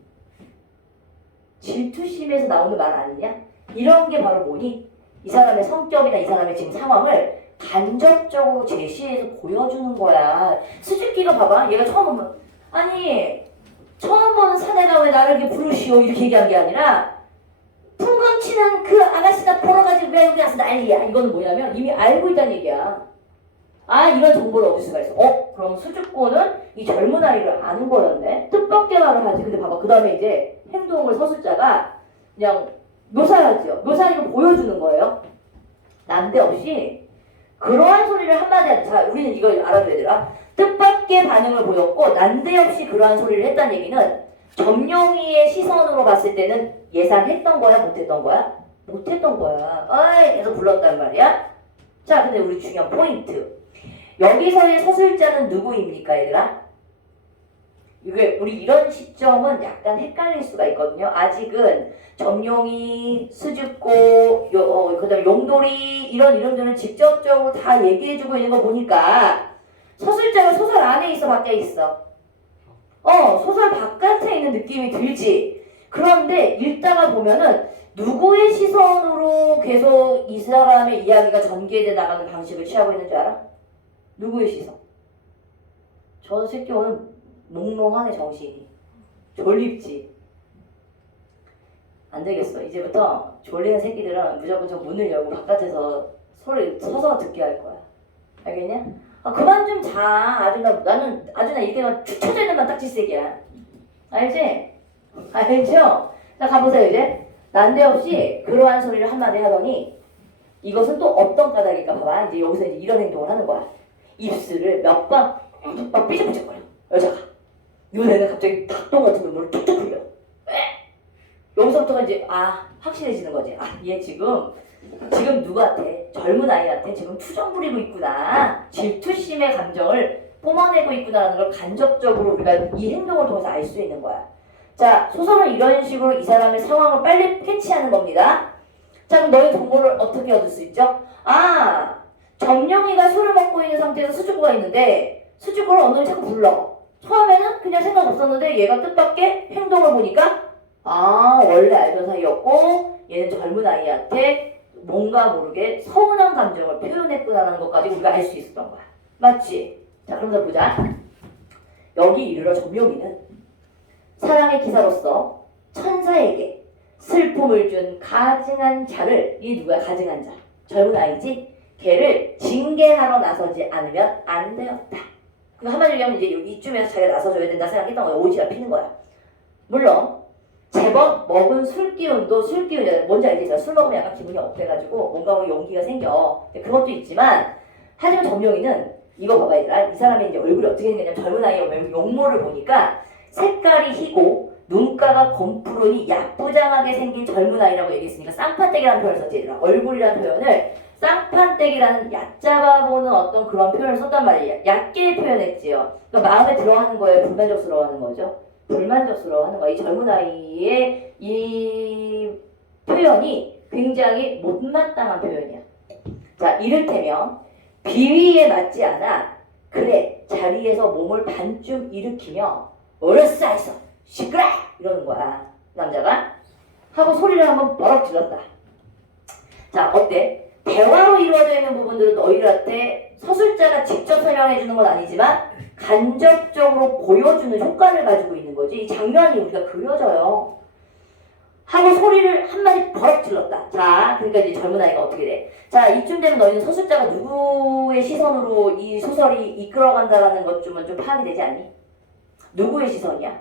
질투심에서 나오는 말 아니냐? 이런 게 바로 뭐니? 이 사람의 성격이나 이 사람의 지금 상황을 간접적으로 제시해서 보여주는 거야. 스즈키가 봐봐. 얘가 처음 보면 아니 처음 보는 사내가 왜 나를 이렇게 부르시오 이렇게 얘기한 게 아니라 풍금 치는 그 아가씨나 보러 가지 왜 여기 와서 난리야. 이거는 뭐냐면 이미 알고 있다는 얘기야. 아 이런 정보를 얻을 수가 있어. 그럼 스즈코는 이 젊은 아이를 아는 거였네. 뜻밖의 말을 하지. 근데 봐봐 그 다음에 이제 행동을 서술자가 그냥 묘사하지요. 묘사하니까 보여주는 거예요. 난데없이 그러한 소리를 한마디 하지. 자 우리는 이걸 알아둬야 되라. 뜻밖의 반응을 보였고 난데없이 그러한 소리를 했다는 얘기는 점령이의 시선으로 봤을 때는 예상했던 거야 못했던 거야? 못했던 거야. 어이 계속 불렀단 말이야. 자 근데 우리 중요한 포인트. 여기서의 서술자는 누구입니까 얘들아? 이게 우리 이런 시점은 약간 헷갈릴 수가 있거든요. 아직은 점용이, 스즈코, 그다음 용돌이 이런 이름들은 직접적으로 다 얘기해주고 있는 거 보니까 서술자가 소설 안에 있어 밖에 있어. 소설 바깥에 있는 느낌이 들지. 그런데 읽다가 보면은 누구의 시선으로 계속 이 사람의 이야기가 전개돼 나가는 방식을 취하고 있는 줄 알아? 누구의 시선? 저 새끼 오늘 몽롱하네 정신이. 졸립지? 안 되겠어. 이제부터 졸리는 새끼들은 무조건 저 문을 열고 바깥에서 소리 서서 듣게 할 거야. 알겠냐? 그만 좀 자. 나는 아주 나 이때만 축 처져 있는 만 딱지색이야. 알지? 알죠? 자 가보세요 이제. 난데없이 그러한 소리를 한마디 하더니 이것은 또 어떤 까닭일까 봐봐. 이제 여기서 이제 이런 행동을 하는 거야. 입술을 몇 번 막 삐죽삐죽거려. 여자가. 눈에는 갑자기 닭똥 같은 눈물을 툭툭 흘려. 여기서부터가 이제 확실해지는 거지. 얘 지금 누구한테 젊은 아이한테 지금 투정 부리고 있구나. 질투심의 감정을 뿜어내고 있구나라는 걸 간접적으로 우리가 이 행동을 통해서 알 수 있는 거야. 자 소설은 이런 식으로 이 사람의 상황을 빨리 캐치하는 겁니다. 자 그럼 너의 정보를 어떻게 얻을 수 있죠? 점령이가 술을 먹고 있는 상태에서 스즈코가 있는데 스즈코를 어느 날 자꾸 불러. 처음에는 그냥 생각 없었는데 얘가 뜻밖의 행동을 보니까 원래 알던 사이였고 얘는 젊은 아이한테 뭔가 모르게 서운한 감정을 표현했구나라는 것까지 우리가 알 수 있었던 거야. 맞지? 자 그러면서 보자. 여기 이르러 점령이는 사랑의 기사로서 천사에게 슬픔을 준 가증한 자를 이 누구야 가증한 자? 젊은 아이지? 걔를 징계하러 나서지 않으면 안 되었다. 그 한마디로 얘기하면 이제 이쯤에서 자기가 나서줘야 된다 생각했던 거야. 오지랖 피는 거야. 물론 제법 먹은 술 기운도 술 기운이 뭔지 알겠죠? 술 먹으면 약간 기분이 업돼가지고 뭔가 모르게 용기가 생겨. 그것도 있지만 하지만 점령이는 이거 봐봐 얘들아. 이 사람의 이제 얼굴이 어떻게 생겼냐면 젊은 아이의 용모를 보니까 색깔이 희고 눈가가 검푸르니 야부장하게 생긴 젊은 아이라고 얘기했으니까 쌍판떼기라는 표현을 썼지 얘들아. 얼굴이라는 표현을 쌍판떼기라는 얕잡아 보는 어떤 그런 표현을 썼단 말이에요. 얕게 표현했지요. 그러니까 마음에 들어하는 거에 불만족스러워하는 거죠. 불만족스러워하는 거야. 이 젊은 아이의 이 표현이 굉장히 못마땅한 표현이야. 자, 이를테면 비위에 맞지 않아 그래 자리에서 몸을 반쯤 일으키며 어렸어 했어 시끄러 이러는 거야. 남자가 하고 소리를 한번 버럭 질렀다. 자, 어때? 대화로 이루어져 있는 부분들은 너희들한테 서술자가 직접 설명해 주는 건 아니지만 간접적으로 보여주는 효과를 가지고 있는 거지. 이 장면이 우리가 그려져요. 하고 소리를 한마디 버럭 질렀다. 자, 그러니까 이제 젊은 아이가 어떻게 돼? 자, 이쯤 되면 너희는 서술자가 누구의 시선으로 이 소설이 이끌어간다라는 것쯤은 좀 파악이 되지 않니? 누구의 시선이야?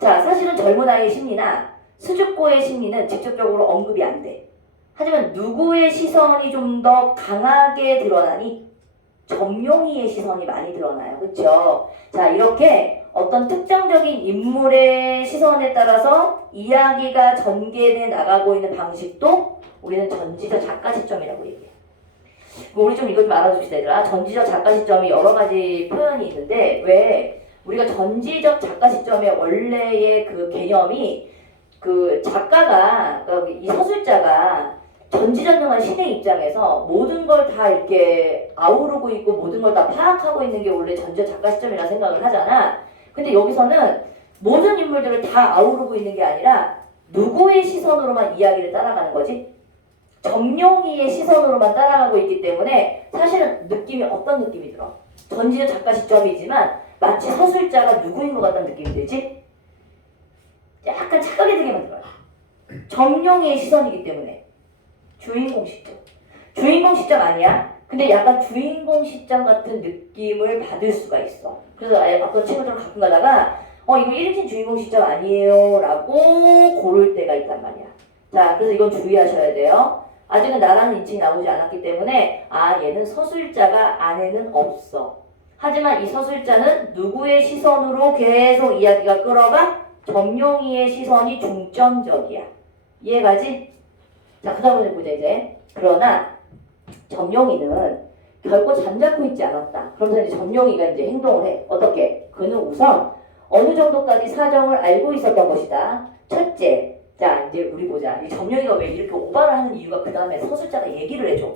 자, 사실은 젊은 아이의 심리나 스즈코의 심리는 직접적으로 언급이 안 돼. 하지만 누구의 시선이 좀 더 강하게 드러나니? 점용이의 시선이 많이 드러나요. 그렇죠? 자, 이렇게 어떤 특정적인 인물의 시선에 따라서 이야기가 전개돼 나가고 있는 방식도 우리는 전지적 작가 시점이라고 얘기해요. 우리 좀 이거 좀 알아줍시다 얘들아. 전지적 작가 시점이 여러 가지 표현이 있는데 왜 우리가 전지적 작가 시점의 원래의 그 개념이 그 작가가 이 서술자가 전지전능한 신의 입장에서 모든 걸 다 이렇게 아우르고 있고 모든 걸 다 파악하고 있는 게 원래 전지적 작가 시점이라 생각을 하잖아. 근데 여기서는 모든 인물들을 다 아우르고 있는 게 아니라 누구의 시선으로만 이야기를 따라가는 거지? 점용이의 시선으로만 따라가고 있기 때문에 사실은 느낌이 어떤 느낌이 들어? 전지적 작가 시점이지만 마치 서술자가 누구인 것 같다는 느낌이 들지? 약간 착각이 들게 만들어요. 점용이의 시선이기 때문에 주인공 시점. 주인공 시점 아니야? 근데 약간 주인공 시점 같은 느낌을 받을 수가 있어. 그래서 어떤 친구들은 가끔 가다가 이거 1인칭 주인공 시점 아니에요? 라고 고를 때가 있단 말이야. 자, 그래서 이건 주의하셔야 돼요. 아직은 나라는 인칭이 나오지 않았기 때문에 얘는 서술자가 안에는 없어. 하지만 이 서술자는 누구의 시선으로 계속 이야기가 끌어가? 점용이의 시선이 중점적이야. 이해가지? 자, 그 다음에 보자 이제. 그러나 점용이는 결코 잠자코 있지 않았다. 그러면서 이제 점용이가 이제 행동을 해. 어떻게? 그는 우선 어느 정도까지 사정을 알고 있었던 것이다. 첫째, 자 이제 우리 보자. 이 점용이가 왜 이렇게 오바를 하는 이유가 그 다음에 서술자가 얘기를 해줘.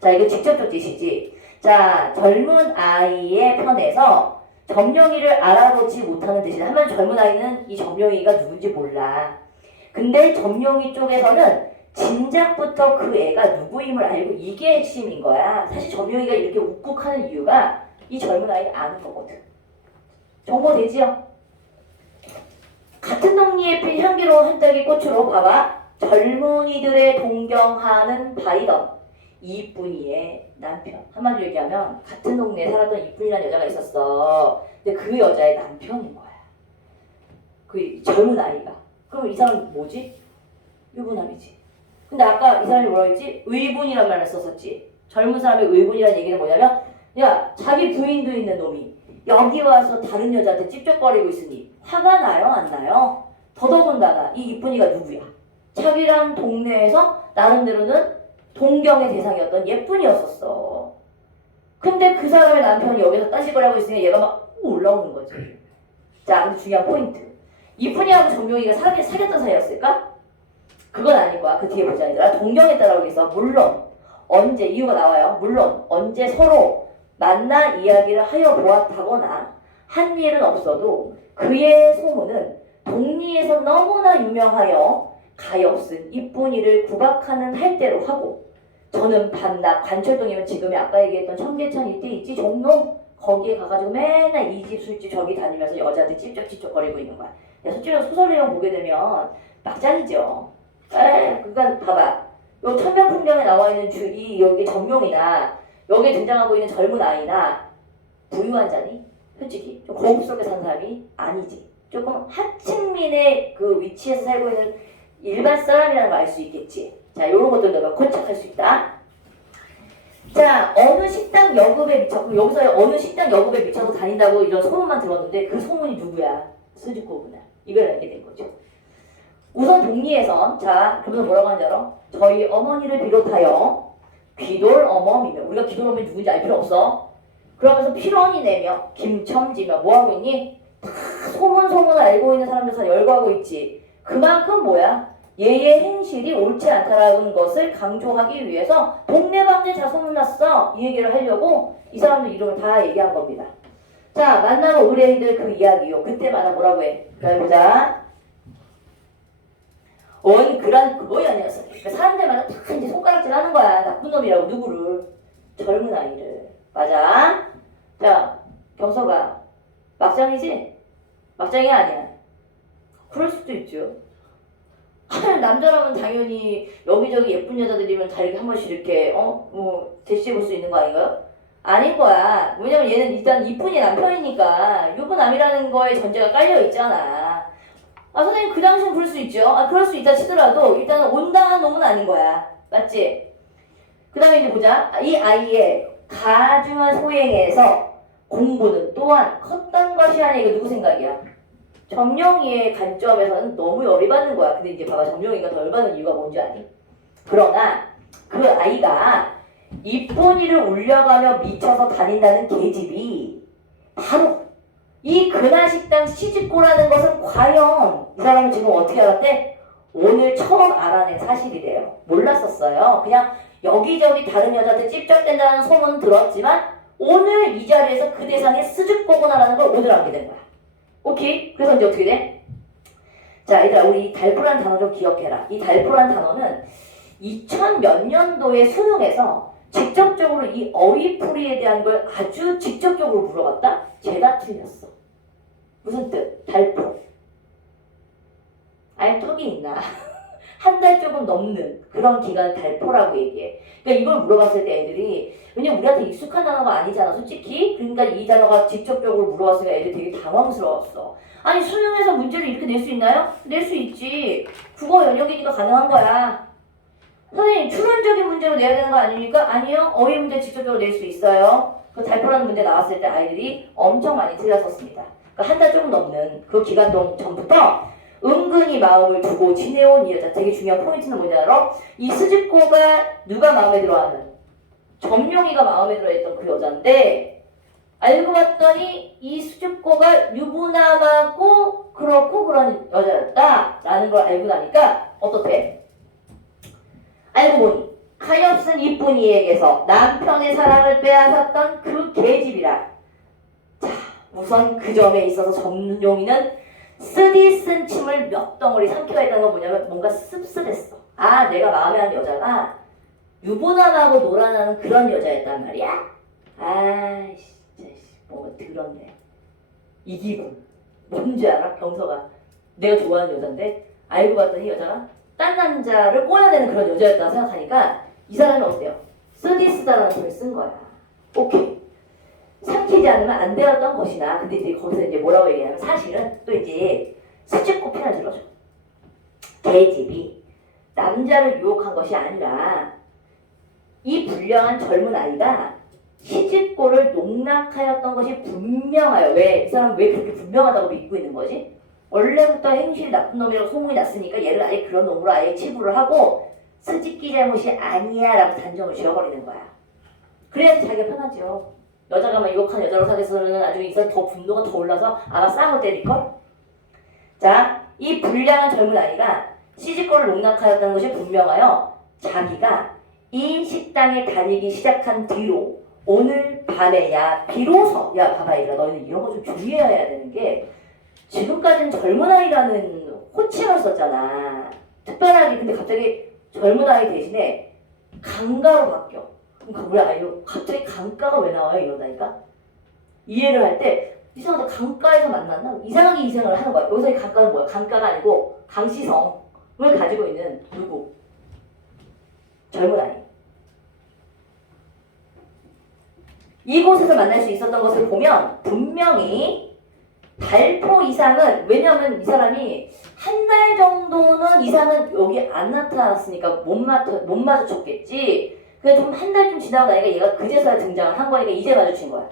자, 이거 직접적 지시지. 자, 젊은 아이의 편에서 점용이를 알아보지 못하는 대신 하면 젊은 아이는 이 점용이가 누군지 몰라. 근데 점용이 쪽에서는 진작부터 그 애가 누구임을 알고 이게 핵심인 거야. 사실 점용이가 이렇게 욱욱하는 이유가 이 젊은 아이 아는 거거든. 정보되지요? 같은 덩니에 필 향기로운 한짝의 꽃으로 봐봐. 젊은이들의 동경하는 바이던 이쁜이의 남편. 한마디로 얘기하면 같은 동네에 살았던 이쁜이라는 여자가 있었어. 근데 그 여자의 남편인 거야. 그 젊은 아이가. 그럼 이 사람은 뭐지? 유부남이지. 근데 아까 이 사람이 뭐라고 했지? 의분이란 말을 썼었지. 젊은 사람의 의분이라는 얘기는 뭐냐면 야, 자기 부인도 있는 놈이 여기 와서 다른 여자한테 찝쩍거리고 있으니 화가 나요? 안 나요? 더더군다나 이 이쁜이가 누구야? 자기랑 동네에서 나름대로는 동경의 대상이었던 예쁜이었었어. 근데 그 사람의 남편이 여기서 딴짓거리하고 있으니 얘가 막 올라오는 거지. 자, 근데 중요한 포인트. 이쁜이하고 정용이가 사귀었던 사이였을까? 그건 아닐 거야. 그 뒤에 보자 얘들아. 동경했다라고 해서 물론 언제 이유가 나와요. 물론 언제 서로 만나 이야기를 하여 보았다거나 한 일은 없어도 그의 소문은 동리에서 너무나 유명하여 가엾은 이쁜이를 구박하는 할 대로 하고 저는 밤낮 관철동이면 지금의 아까 얘기했던 청계천 이때 있지 종로 거기에 가가지고 맨날 이 집 술집 저기 다니면서 여자한테 찝쩍찝쩍거리고 있는 거야. 야, 솔직히 소설 내용 보게 되면 막장이죠. 그러니까 봐봐. 요 천명풍경에 나와 있는 여기 점용이나 여기에 등장하고 있는 젊은 아이나 부유한 자니? 솔직히 좀 고급스럽게 사는 사람이 아니지. 조금 하층민의 그 위치에서 살고 있는 일반 사람이라는 걸 알 수 있겠지. 자, 요런 것들 내가 컨착할 수 있다. 자, 어느 식당 여급에 미쳐, 그럼 여기서 어느 식당 여급에 미쳐서 다닌다고 이런 소문만 들었는데 그 소문이 누구야? 수줍고구나. 이걸 알게 된 거죠. 우선 동리에선, 자, 그러면서 뭐라고 하는지 알아? 저희 어머니를 비롯하여 귀돌 어머니며, 우리가 귀돌 어머니 누군지 알 필요 없어. 그러면서 필원이 내며 김첨지며 뭐하고 있니? 다 소문을 알고 있는 사람들 다 열거하고 있지. 그만큼 뭐야? 얘의 행실이 옳지 않다라는 것을 강조하기 위해서 동네방네 다 소문났어. 이 얘기를 하려고 이 사람들 이름을 다 얘기한 겁니다. 자, 만나는 의뢰인들 그 이야기요. 그때마다 뭐라고 해? 자, 보자. 그런 그거야 녀석. 그러니까 사람들마다 다 이제 손가락질 하는 거야. 나쁜 놈이라고. 누구를? 젊은 아이를. 맞아. 자, 경서가 막장이지? 막장이 아니야. 그럴 수도 있죠. 남자라면 당연히 여기저기 예쁜 여자들이면 다 이렇게 한 번씩 이렇게 대시해볼 수 있는 거 아닌가요? 아닌 거야. 왜냐면 얘는 일단 이쁜이 남편이니까 유부남이라는 거에 전제가 깔려 있잖아. 아, 선생님 그 당시는 그럴 수 있죠. 아, 그럴 수 있다 치더라도 일단은 온당한 놈은 아닌 거야. 맞지? 그 다음에 이제 보자. 이 아이의 가중한 소행에서 공부는 또한 컸던 것이 아니야. 이거 누구 생각이야? 점령이의 관점에서는 너무 열이 받는 거야. 근데 이제 봐봐. 점령이가 더 열받는 이유가 뭔지 아니? 그러나 그 아이가 이쁜이를 울려가며 미쳐서 다닌다는 계집이 바로 이 근하식당 시집고라는 것은 과연 이 사람은 지금 어떻게 알았대? 오늘 처음 알아낸 사실이래요. 몰랐었어요. 그냥 여기저기 다른 여자한테 찝쩍댄다는 소문은 들었지만 오늘 이 자리에서 그 대상이 스집고구나라는 걸 오늘 알게 된 거야. 오케이? 그래서 이제 어떻게 돼? 자, 얘들아, 우리 이 달포란 단어 좀 기억해라. 이 달포란 단어는 2000 몇 년도에 수능에서 직접적으로 이 어휘풀이에 대한 걸 아주 직접적으로 물어봤다? 죄다 틀렸어. 무슨 뜻? 달포. 알턱이 있나? 한 달 조금 넘는 그런 기간을 달포라고 얘기해. 그러니까 이걸 물어봤을 때 애들이, 왜냐면 우리한테 익숙한 단어가 아니잖아, 솔직히. 그러니까 이 단어가 직접적으로 물어봤으니까 애들이 되게 당황스러웠어. 아니, 수능에서 문제를 이렇게 낼 수 있나요? 낼 수 있지. 국어 영역이니까 가능한 거야. 선생님, 추론적인 문제로 내야 되는 거 아닙니까? 아니요. 어휘 문제 직접적으로 낼 수 있어요. 그 달포라는 문제 나왔을 때 아이들이 엄청 많이 틀렸었습니다. 그러니까 한 달 조금 넘는 그 기간 동안 전부터 은근히 마음을 두고 지내온 이 여자. 되게 중요한 포인트는 뭐냐 알아? 이 스집고가 누가 마음에 들어하는? 점룡이가 마음에 들어했던 그 여자인데 알고 봤더니 이 스집고가 유부남하고 그렇고 그런 여자였다라는 걸 알고 나니까 어떻대? 알고 보니 가엾은 이쁜이에게서 남편의 사랑을 빼앗았던 그 계집이라. 자, 우선 그 점에 있어서 점룡이는 쓰디쓴 침을 몇 덩어리 삼켜야 했다는 건 뭐냐면 뭔가 씁쓸했어. 아, 내가 마음에 하는 여자가 유부남하고 놀아나는 그런 여자였단 말이야? 아이씨, 뭔가 들었네. 이 기분. 뭔지 알아? 경서가. 내가 좋아하는 여잔데 알고 봤더니 여자가 딴 남자를 꼬아내는 그런 여자였다고 생각하니까 이 사람은 어때요? 쓰디쓰다라는 소리를 쓴 거야. 오케이. 삼키지 않으면 안 되었던 것이나, 근데 이제 거기서 이제 뭐라고 얘기하면 사실은 또 이제 수줍고 편을 들어줘. 계집이 남자를 유혹한 것이 아니라 이 불량한 젊은 아이가 시집고를 농락하였던 것이 분명하여. 왜? 이 사람은 왜 그렇게 분명하다고 믿고 있는 거지? 원래부터 행실이 나쁜 놈이라고 소문이 났으니까 얘를 아예 그런 놈으로 아예 치부를 하고 스집기 잘못이 아니야 라고 단정을 지어버리는 거야. 그래야지 자기가 편하죠. 여자가 막 유혹한 여자로 사귀어서는 나중에 이 사람 더 분노가 더 올라서 아마 쌍을 때릴걸? 자, 이 불량한 젊은 아이가 시집고를 농락하였다는 것이 분명하여 자기가 이 식당에 다니기 시작한 뒤로 오늘 밤에야 비로소, 야 봐봐 얘들아, 너희는 이런 거 좀 주의해야 되는 게 지금까지는 젊은 아이라는 호칭을 썼잖아. 특별하게. 근데 갑자기 젊은 아이 대신에 강가로 바뀌어. 그러니까 우리 아이도 갑자기 강가가 왜 나와요? 이러다니까. 이해를 할 때 이상하다. 강가에서 만났나? 이상하게 이 생각을 하는 거야. 여기서 이 강가는 뭐야? 강가가 아니고 강시성을 가지고 있는 누구? 젊은 아이. 이곳에서 만날 수 있었던 것을 보면 분명히 발포 이상은, 왜냐하면 이 사람이 한 달 정도는 이상은 여기 안 나타났으니까 못 마주쳤겠지. 그래서 좀 한 달 좀 지나고 나니까 얘가 그제서야 등장을 한 거니까 이제 마주친 거야.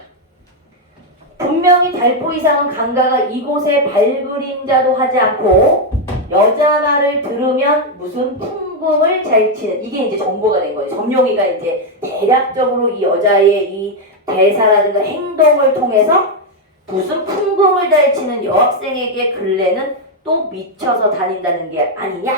분명히 달포 이상은 강가가 이곳에 발그림자도 하지 않고 여자 말을 들으면 무슨 풍금을 잘 치는, 이게 이제 정보가 된 거예요. 점용이가 이제 대략적으로 이 여자의 이 대사라든가 행동을 통해서 무슨 풍금을 잘 치는 여학생에게 근래는 또 미쳐서 다닌다는 게 아니냐?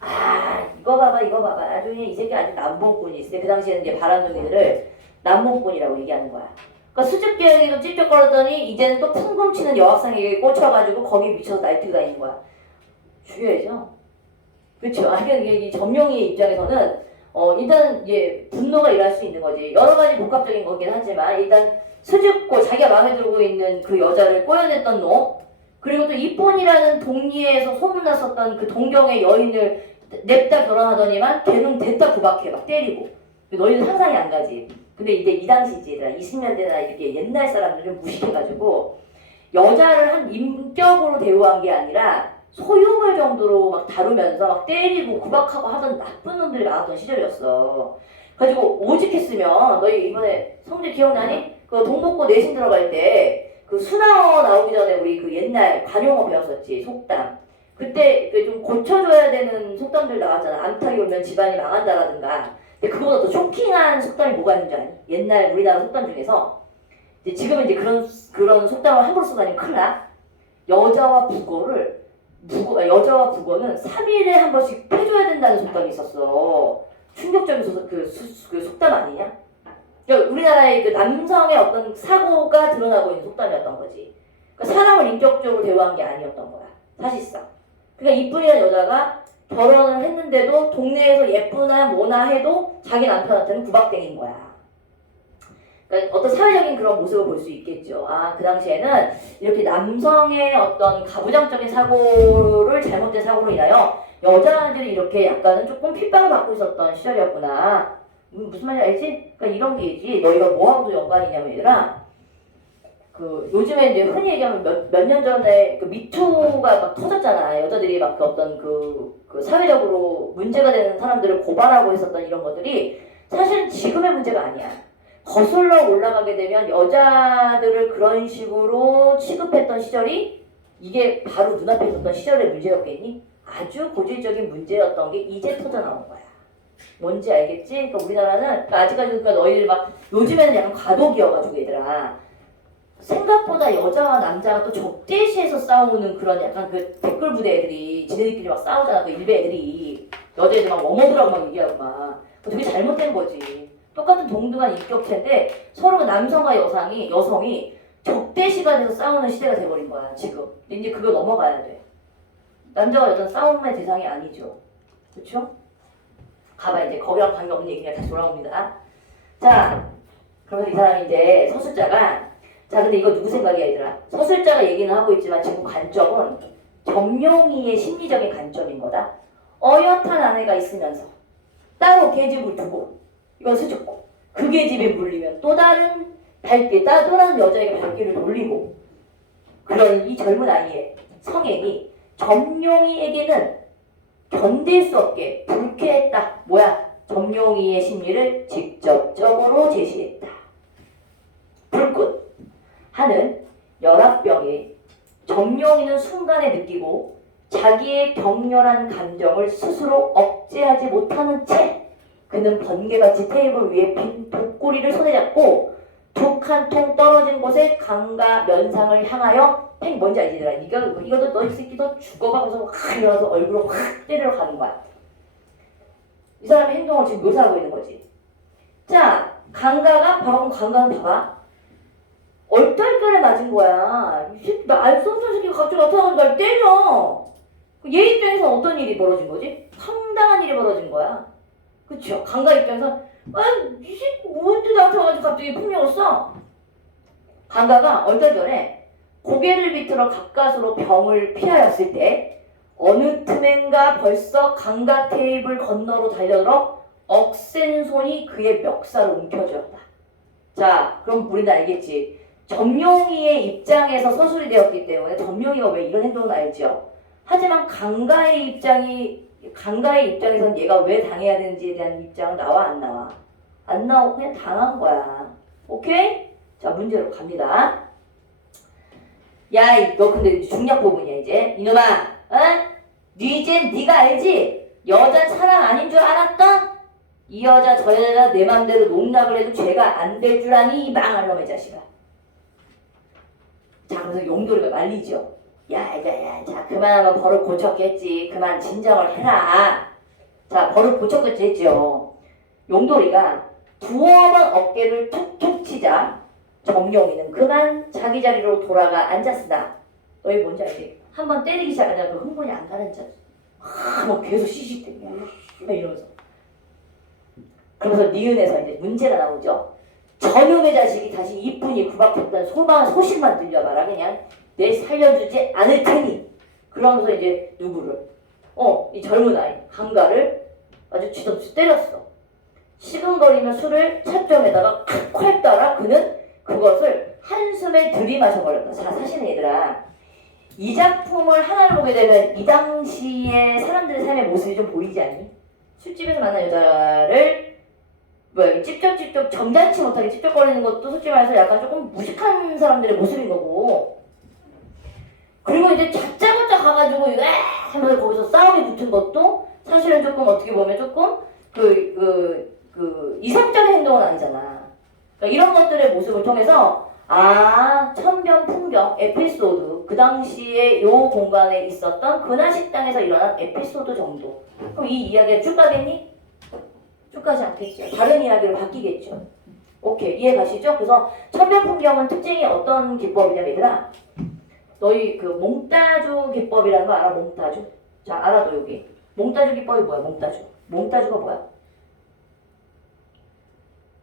아, 이거 봐봐. 나중에 이 새끼 아직 남봉꾼이 있어요. 그 당시에는 이제 바람둥이들을 남봉꾼이라고 얘기하는 거야. 그러니까 수줍게하게도 찝쩍거렸더니 이제는 또 풍금 치는 여학생에게 꽂혀가지고 거기 미쳐서 날뛰고 다니는 거야. 주의해야죠. 그렇죠. 이 점용이의 입장에서는 일단 이제 분노가 일어날 수 있는 거지. 여러 가지 복합적인 거긴 하지만 일단 수줍고 자기가 마음에 들고 있는 그 여자를 꼬여냈던 놈, 그리고 또 이쁜이라는 동리에서 소문났었던 그 동경의 여인을 냅다 결혼하더니만 걔는 됐다 구박해 막 때리고. 너희는 상상이 안 가지. 근데 이제 이 당시지, 20년대나 이렇게 옛날 사람들을 무식해가지고 여자를 한 인격으로 대우한 게 아니라 소유물 정도로 막 다루면서 막 때리고 구박하고 하던 나쁜 놈들이 많았던 시절이었어. 그래가지고 오직했으면, 너희 이번에 성질 기억나니? 그 동복고 내신 들어갈 때 그 수나어 나오기 전에 우리 그 옛날 관용어 배웠었지, 속담. 그때 그 좀 고쳐줘야 되는 속담들 나왔잖아. 암탉이 오면 집안이 망한다라든가. 근데 그거보다 더 쇼킹한 속담이 뭐가 있는 줄 아니? 옛날 우리나라 속담 중에서 이제 지금은 이제 그런 속담을 함부로 쓰고 다니면 큰일 나. 여자와 북어는 3일에 한 번씩 패줘야 된다는 속담이 있었어. 충격적인 그 속담 아니냐? 그러니까 우리나라의 그 남성의 어떤 사고가 드러나고 있는 속담이었던 거지. 그러니까 사람을 인격적으로 대우한 게 아니었던 거야, 사실상. 그러니까 이쁜이라는 여자가 결혼을 했는데도 동네에서 예쁘나 뭐나 해도 자기 남편한테는 구박땡인 거야. 그러니까 어떤 사회적인 그런 모습을 볼 수 있겠죠. 아, 그 당시에는 이렇게 남성의 어떤 가부장적인 사고를, 잘못된 사고로 인하여 여자들이 이렇게 약간은 조금 핍박을 받고 있었던 시절이었구나. 무슨 말인지 알지? 그러니까 이런 게지. 너희가 뭐하고도 연관이냐면, 얘들아, 그 요즘에 이제 흔히 얘기하면 몇 년 전에 그 미투가 막 터졌잖아. 여자들이 막 그 어떤 그 사회적으로 문제가 되는 사람들을 고발하고 했었던 이런 것들이 사실은 지금의 문제가 아니야. 거슬러 올라가게 되면 여자들을 그런 식으로 취급했던 시절이 이게 바로 눈앞에 있었던 시절의 문제였겠니? 아주 고질적인 문제였던 게 이제 터져나온 거야. 뭔지 알겠지? 그러니까 우리나라는, 그러니까 아직까지, 그러니까 너희들 막 요즘에는 약간 과도기여가지고 얘들아, 생각보다 여자와 남자가 또 적대시해서 싸우는 그런 약간 그 댓글 부대 애들이 지네들끼리 막 싸우잖아. 그 일베 애들이 여자애들 막 워머드라고 막 얘기하고 막. 되게 잘못된 거지. 똑같은 동등한 인격체인데 서로 남성과 여성이 적대시가 돼서 싸우는 시대가 돼버린 거야 지금. 근데 이제 그걸 넘어가야 돼. 남자와 여자는 싸움의 대상이 아니죠. 그렇죠? 가봐. 이제 거기랑 관계없는 얘기 그냥 다시 돌아옵니다. 자, 그러면서 이 사람이 이제 서술자가, 자 근데 이거 누구 생각이야 얘들아? 서술자가 얘기는 하고 있지만 지금 관점은 점용이의 심리적인 관점인 거다. 어엿한 아내가 있으면서 따로 계집을 두고 이건 수줍고, 그 계집에 물리면 또 다른 여자에게 발길을 돌리고, 그런 이 젊은 아이의 성행이 점용이에게는 견딜 수 없게 불쾌했다. 뭐야? 점용이의 심리를 직접적으로 제시했다. 불꽃 하는 열합병에 점용이는 순간에 느끼고 자기의 격렬한 감정을 스스로 억제하지 못하는 채 그는 번개같이 테이블 위에 빈 독고리를 손에 잡고 두 칸 통 떨어진 곳에 강가 면상을 향하여 뭔지 알지? 이거도 너 이 새끼도 죽어봐. 그래서 확 일어나서 얼굴을 확 때리러 가는 거야. 이 사람의 행동을 지금 묘사하고 있는 거지. 자, 강가는 봐봐. 얼떨결에 맞은 거야. 이 새끼, 나 알 수 없는 새끼가 갑자기 나타나서 날 때려. 얘 입장에서 어떤 일이 벌어진 거지? 황당한 일이 벌어진 거야. 그쵸? 강가 입장에서 이 새끼 뭔데 나한테 와가지고 갑자기 폭력을 써? 강가가 얼떨결에 고개를 비틀어 가까스로 병을 피하였을 때 어느 틈엔가 벌써 강가 테이블 건너로 달려들어 억센 손이 그의 멱살을 움켜쥐었다. 자, 그럼 우리는 알겠지. 점용이의 입장에서 서술이 되었기 때문에 점용이가 왜 이런 행동을 알죠. 하지만 강가의 입장에서는 얘가 왜 당해야 되는지에 대한 입장은 나와 안 나와? 안 나오고 그냥 당한 거야. 오케이? 자, 문제로 갑니다. 야, 너 근데 중요한 부분이야 이제. 이놈아, 어? 이제 네가 알지? 여잔 사랑 아닌 줄 알았다? 이 여자 저 여자 내 맘대로 농락을 해도 죄가 안 될 줄 아니 이 망할 놈의 자식아. 자, 그래서 용돌이가 말리죠. 야야야, 자 그만하면 버릇 고쳤겠지. 그만 진정을 해라. 자, 버릇 고쳤겠지 했죠. 용돌이가 두어 번 어깨를 툭툭 치자 점용이는 그만 자기 자리로 돌아가 앉았으나, 너희 뭔지 알지? 한번 때리기 시작하자 그 흥분이 안 가는 자. 막 계속 시시대고 막 이러면서. 그러면서 니은에서 이제 문제가 나오죠. 저놈의 자식이 다시 이쁜이 구박했던 소식만 들려봐라. 그냥 내 살려주지 않을 테니. 그러면서 이제 누구를? 이 젊은 아이 한가를 아주 쥐도없이 때렸어. 시근거리며 술을 찻점에다가 콱콱 따라 그는 그것을 한숨에 들이마셔버렸다. 자, 사실은 얘들아, 이 작품을 하나를 보게 되면 이 당시의 사람들의 삶의 모습이 좀 보이지 않니? 술집에서 만난 여자를 찝쩍찝쩍 점잖지 못하게 찝쩍거리는 것도 솔직히 말해서 약간 조금 무식한 사람들의 모습인 거고, 그리고 이제 다짜고짜 가가지고 하면서 거기서 싸움이 붙은 것도 사실은 조금 어떻게 보면 조금 이성적인 행동은 아니잖아. 그러니까 이런 것들의 모습을 통해서 천변 풍경 에피소드, 그 당시에 요 공간에 있었던 근한 식당에서 일어난 에피소드 정도. 그럼 이 이야기가 쭉 가겠니? 쭉 가지 않겠죠. 다른 이야기로 바뀌겠죠. 오케이, 이해 가시죠? 그래서 천변 풍경은 특징이 어떤 기법이냐 얘들아, 너희 그 몽따주 기법이라는 거 알아? 몽따주? 자, 알아도 여기 몽따주 기법이 뭐야? 몽따주가 뭐야?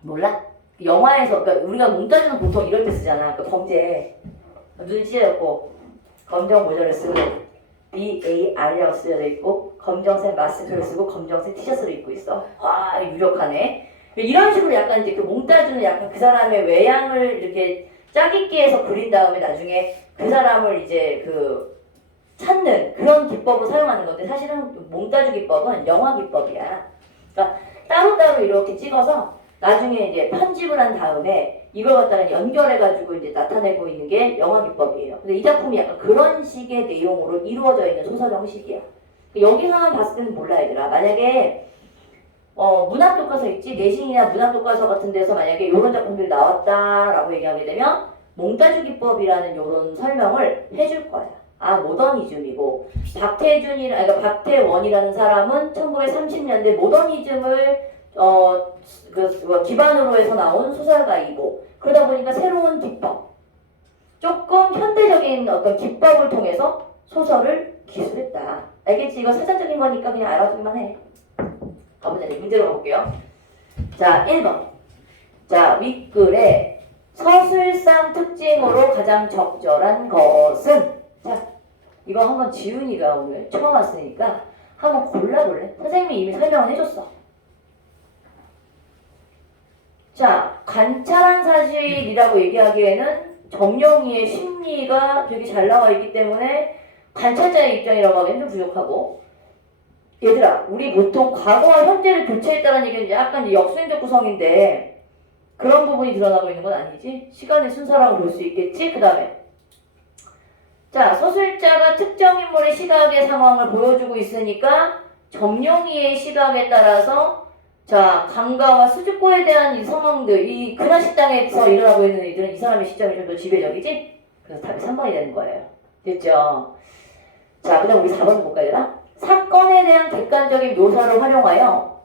몰라? 영화에서, 그러니까 우리가 몽따주는 보통 이럴 때 쓰잖아. 그 범죄 눈 찢어졌고 검정 모자를 쓰고 BAR이라고 쓰여져 있고 검정색 마스크를 쓰고 검정색 티셔츠를 입고 있어. 와, 유력하네. 이런 식으로 약간 이제 그 몽따주는 약간 그 사람의 외양을 이렇게 짜깁기 해서 그린 다음에 나중에 그 사람을 이제 찾는 그런 기법을 사용하는 건데, 사실은 몽따주 기법은 영화 기법이야. 그러니까 따로따로 이렇게 찍어서 나중에 이제 편집을 한 다음에 이걸 갖다가 연결해가지고 이제 나타내고 있는 게 영화 기법이에요. 근데 이 작품이 약간 그런 식의 내용으로 이루어져 있는 소설 형식이야. 여기서만 봤을 때는 몰라 얘들아. 만약에 문학 교과서 있지, 내신이나 문학 교과서 같은 데서 만약에 이런 작품들이 나왔다라고 얘기하게 되면 몽따주 기법이라는 이런 설명을 해줄 거야. 모더니즘이고, 박태원이라는 사람은 1930년대 모더니즘을 기반으로 해서 나온 소설가이고, 그러다 보니까 새로운 기법, 조금 현대적인 어떤 기법을 통해서 소설을 기술했다. 알겠지? 이거 사전적인 거니까 그냥 알아두기만 해. 가보자. 문제로 가볼게요. 자, 1번. 자, 윗글에 서술상 특징으로 가장 적절한 것은? 자, 이거 한번 지훈이가 오늘 처음 왔으니까 한번 골라볼래? 선생님이 이미 설명을 해줬어. 자, 관찰한 사실이라고 얘기하기에는 정영이의 심리가 되게 잘 나와 있기 때문에 관찰자의 입장이라고 하기엔 좀 부족하고, 얘들아, 우리 보통 과거와 현재를 교체했다는 얘기는 약간 이제 역수행적 구성인데 그런 부분이 드러나고 있는 건 아니지? 시간의 순서라고 볼 수 있겠지? 그 다음에 자, 서술자가 특정 인물의 시각의 상황을 보여주고 있으니까 점용이의 시각에 따라서 자, 강가와 수줍고에 대한 이 상황들, 이 근하식당에서 일어나고 있는 일들은 이 사람의 시점이 좀 더 지배적이지? 그래서 답이 3번이 되는 거예요. 됐죠? 자, 그 다음 우리 4번 볼까요, 얘들아? 사건에 대한 객관적인 묘사를 활용하여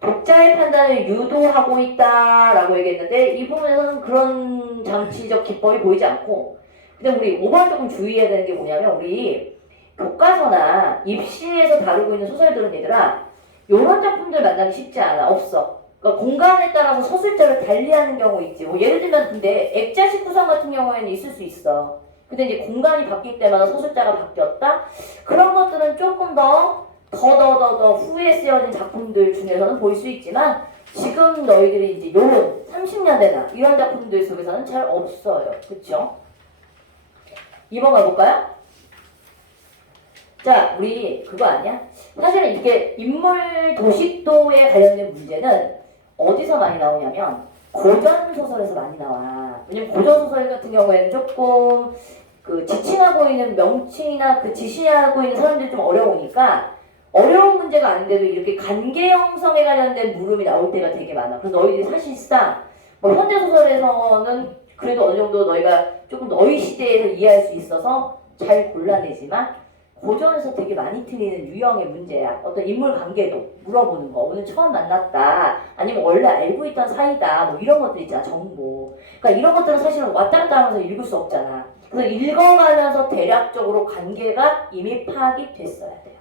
독자의 판단을 유도하고 있다라고 얘기했는데, 이 부분에서는 그런 장치적 기법이 보이지 않고, 근데 우리 5번 조금 주의해야 되는 게 뭐냐면, 우리 교과서나 입시에서 다루고 있는 소설들은 얘들아, 요런 작품들 만나기 쉽지 않아. 없어. 그러니까 공간에 따라서 서술자를 달리하는 경우 있지. 예를 들면 근데 액자식 구성 같은 경우에는 있을 수 있어. 근데 이제 공간이 바뀔 때마다 서술자가 바뀌었다? 그런 것들은 조금 더 후에 쓰여진 작품들 중에서는 보일 수 있지만, 지금 너희들이 이제 요런 30년대나 이런 작품들 속에서는 잘 없어요. 그쵸? 2번 가볼까요? 자, 우리 그거 아니야? 사실은 이게 인물 도식도에 관련된 문제는 어디서 많이 나오냐면 고전소설에서 많이 나와. 왜냐면 고전소설 같은 경우에는 조금 그 지칭하고 있는 명칭이나 그 지시하고 있는 사람들이 좀 어려우니까 어려운 문제가 아닌데도 이렇게 관계 형성에 관련된 물음이 나올 때가 되게 많아. 그래서 너희들이 사실상 뭐 현대소설에서는 그래도 어느 정도 너희가 조금 너희 시대에서 이해할 수 있어서 잘 골라내지만 고전에서 되게 많이 틀리는 유형의 문제야. 어떤 인물 관계도 물어보는 거. 오늘 처음 만났다. 아니면 원래 알고 있던 사이다. 뭐 이런 것들 있잖아. 정보. 그러니까 이런 것들은 사실은 왔다 갔다 하면서 읽을 수 없잖아. 그래서 읽어가면서 대략적으로 관계가 이미 파악이 됐어야 돼요.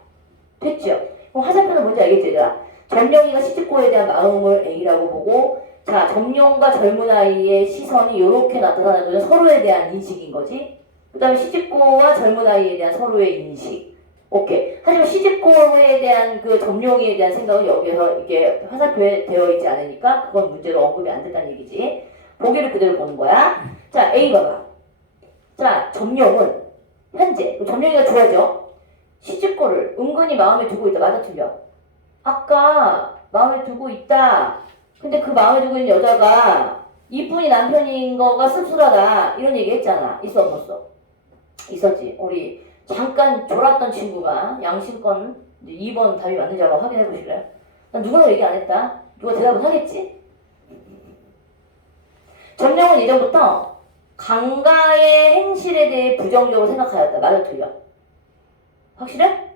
됐죠? 그럼 화살표는 뭔지 알겠죠, 얘들아? 점령이가 시집고에 대한 마음을 A라고 보고, 자, 점령과 젊은 아이의 시선이 이렇게 나타나는 거죠. 서로에 대한 인식인 거지. 그 다음에 시집고와 젊은 아이에 대한 서로의 인식. 오케이. 하지만 시집고에 대한 그 점령이에 대한 생각은 여기서 이게 화살표에 되어 있지 않으니까 그건 문제로 언급이 안 됐다는 얘기지. 보기를 그대로 보는 거야. 자, A 봐봐. 자, 점령은 현재. 점령이가 좋아져. 시집고를 은근히 마음에 두고 있다. 맞아, 틀려? 아까 마음에 두고 있다. 근데 그 마음에 두고 있는 여자가 이쁜이 남편인 거가 씁쓸하다. 이런 얘기 했잖아. 있어, 없었어? 있었지. 우리 잠깐 졸았던 친구가 양심권 2번 답이 맞는지 한번 확인해 보실래요? 난 누구라고 얘기 안 했다. 누가 대답을 하겠지? 점령은 예전부터 강가의 행실에 대해 부정적으로 생각하였다. 맞아, 틀려? 확실해?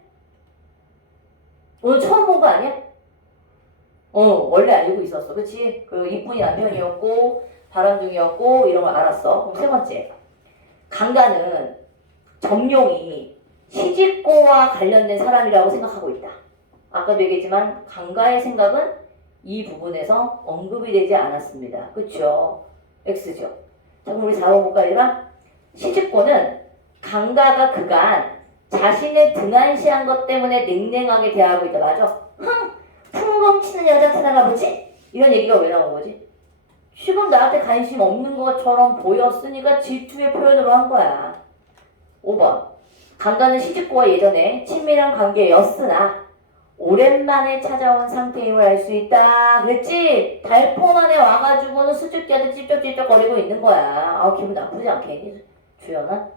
오늘 처음 본 거 아니야? 원래 알고 있었어. 그치? 그 이쁜이 남편이었고 바람둥이였고 이런 걸 알았어. 그럼 세 번째. 강가는 점용이 시집고와 관련된 사람이라고 생각하고 있다. 아까도 얘기했지만 강가의 생각은 이 부분에서 언급이 되지 않았습니다. 그쵸? X죠. 자, 그럼 우리 4번 볼까요? 시집고는 강가가 그간 자신을 등한시한 것 때문에 냉랭하게 대하고 있다. 맞아? 풍금치는 여자 찾아가 보지? 이런 얘기가 왜 나온 거지? 지금 나한테 관심 없는 것처럼 보였으니까 질투의 표현으로 한 거야. 5번. 강가는 시집고와 예전에 친밀한 관계였으나 오랜만에 찾아온 상태임을 알 수 있다. 그랬지? 달포만에 와가지고는 수줍게하듯 찝쩍찝쩍거리고 있는 거야. 아, 기분 나쁘지 않겠니? 주연아?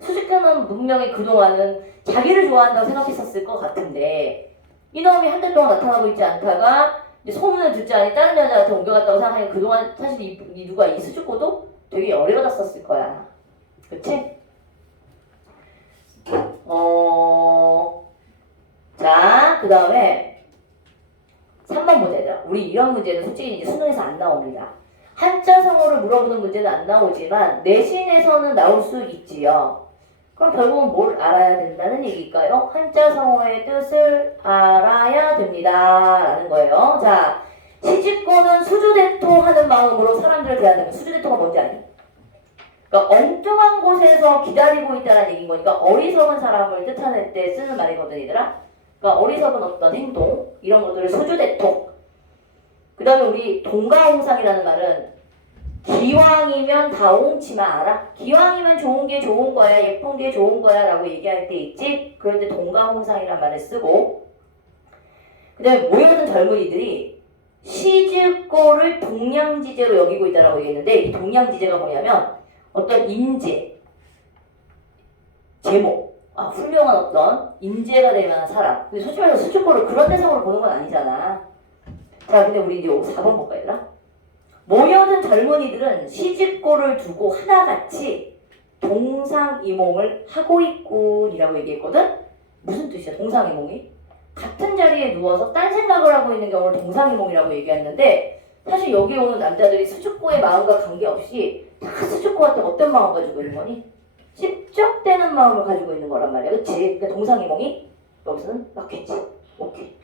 수줍게는 분명히 그동안은 자기를 좋아한다고 생각했었을 것 같은데 이놈이 한 달 동안 나타나고 있지 않다가 이제 소문을 듣자니 다른 여자한테 옮겨갔다고 생각하니 그동안 사실 이 수줍고도 되게 열받았었을 거야. 그치? 자, 그 다음에 3번 문제다. 우리 이런 문제는 솔직히 이제 수능에서 안 나옵니다. 한자성어를 물어보는 문제는 안 나오지만 내신에서는 나올 수 있지요. 그럼 결국은 뭘 알아야 된다는 얘기일까요? 한자성어의 뜻을 알아야 됩니다. 라는 거예요. 자, 시집고는 수주대토 하는 마음으로 사람들을 대한다면 수주대토가 뭔지 아니? 그러니까 엉뚱한 곳에서 기다리고 있다는 얘기인 거니까 어리석은 사람을 뜻하는 때 쓰는 말이거든, 얘들아. 그러니까 어리석은 어떤 행동, 이런 것들을 수주대토. 그 다음에 우리 동가홍상이라는 말은 기왕이면 다 옹치마 알아? 기왕이면 좋은 게 좋은 거야, 예쁜 게 좋은 거야 라고 얘기할 때 있지? 그럴 때 동가홍상이란 말을 쓰고 그 다음에 모여든 젊은이들이 시집고를 동량지제로 여기고 있다라고 얘기했는데 이 동량지제가 뭐냐면 어떤 인재, 제목, 훌륭한 어떤 인재가 될 만한 사람. 근데 솔직히 말해서 수줍고를 그런 대상으로 보는 건 아니잖아. 자, 근데 우리 이제 4번 볼까, 얘들아? 모여든 젊은이들은 시집고를 두고 하나같이 동상이몽을 하고 있군이라고 얘기했거든? 무슨 뜻이야, 동상이몽이? 같은 자리에 누워서 딴 생각을 하고 있는 경우를 동상이몽이라고 얘기했는데 사실 여기 오는 남자들이 수줍고의 마음과 관계없이 다 수줍고한테 어떤 마음 가지고 있는 거니? 찝쩍대는 마음을 가지고 있는 거란 말이야. 그치? 그러니까 동상이몽이 여기서는 맞겠지. 오케이.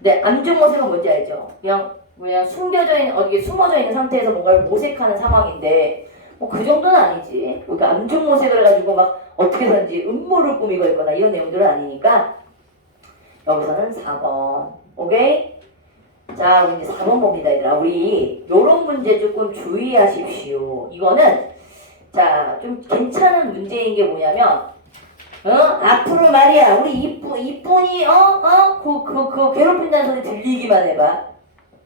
네, 암중모색은 뭔지 알죠? 그냥 숨겨져 있는, 어디 숨어져 있는 상태에서 뭔가를 모색하는 상황인데 뭐 그 정도는 아니지. 그러니까 암중모색을 해가지고 막 어떻게든지 음모를 꾸미고 있거나 이런 내용들은 아니니까 여기서는 4번. 오케이? 자, 우리 이제 4번 봅니다, 얘들아. 우리 요런 문제 조금 주의하십시오. 이거는 자, 좀 괜찮은 문제인 게 뭐냐면 앞으로 말이야. 우리 이쁜이 괴롭힌다는 소리 들리기만 해봐.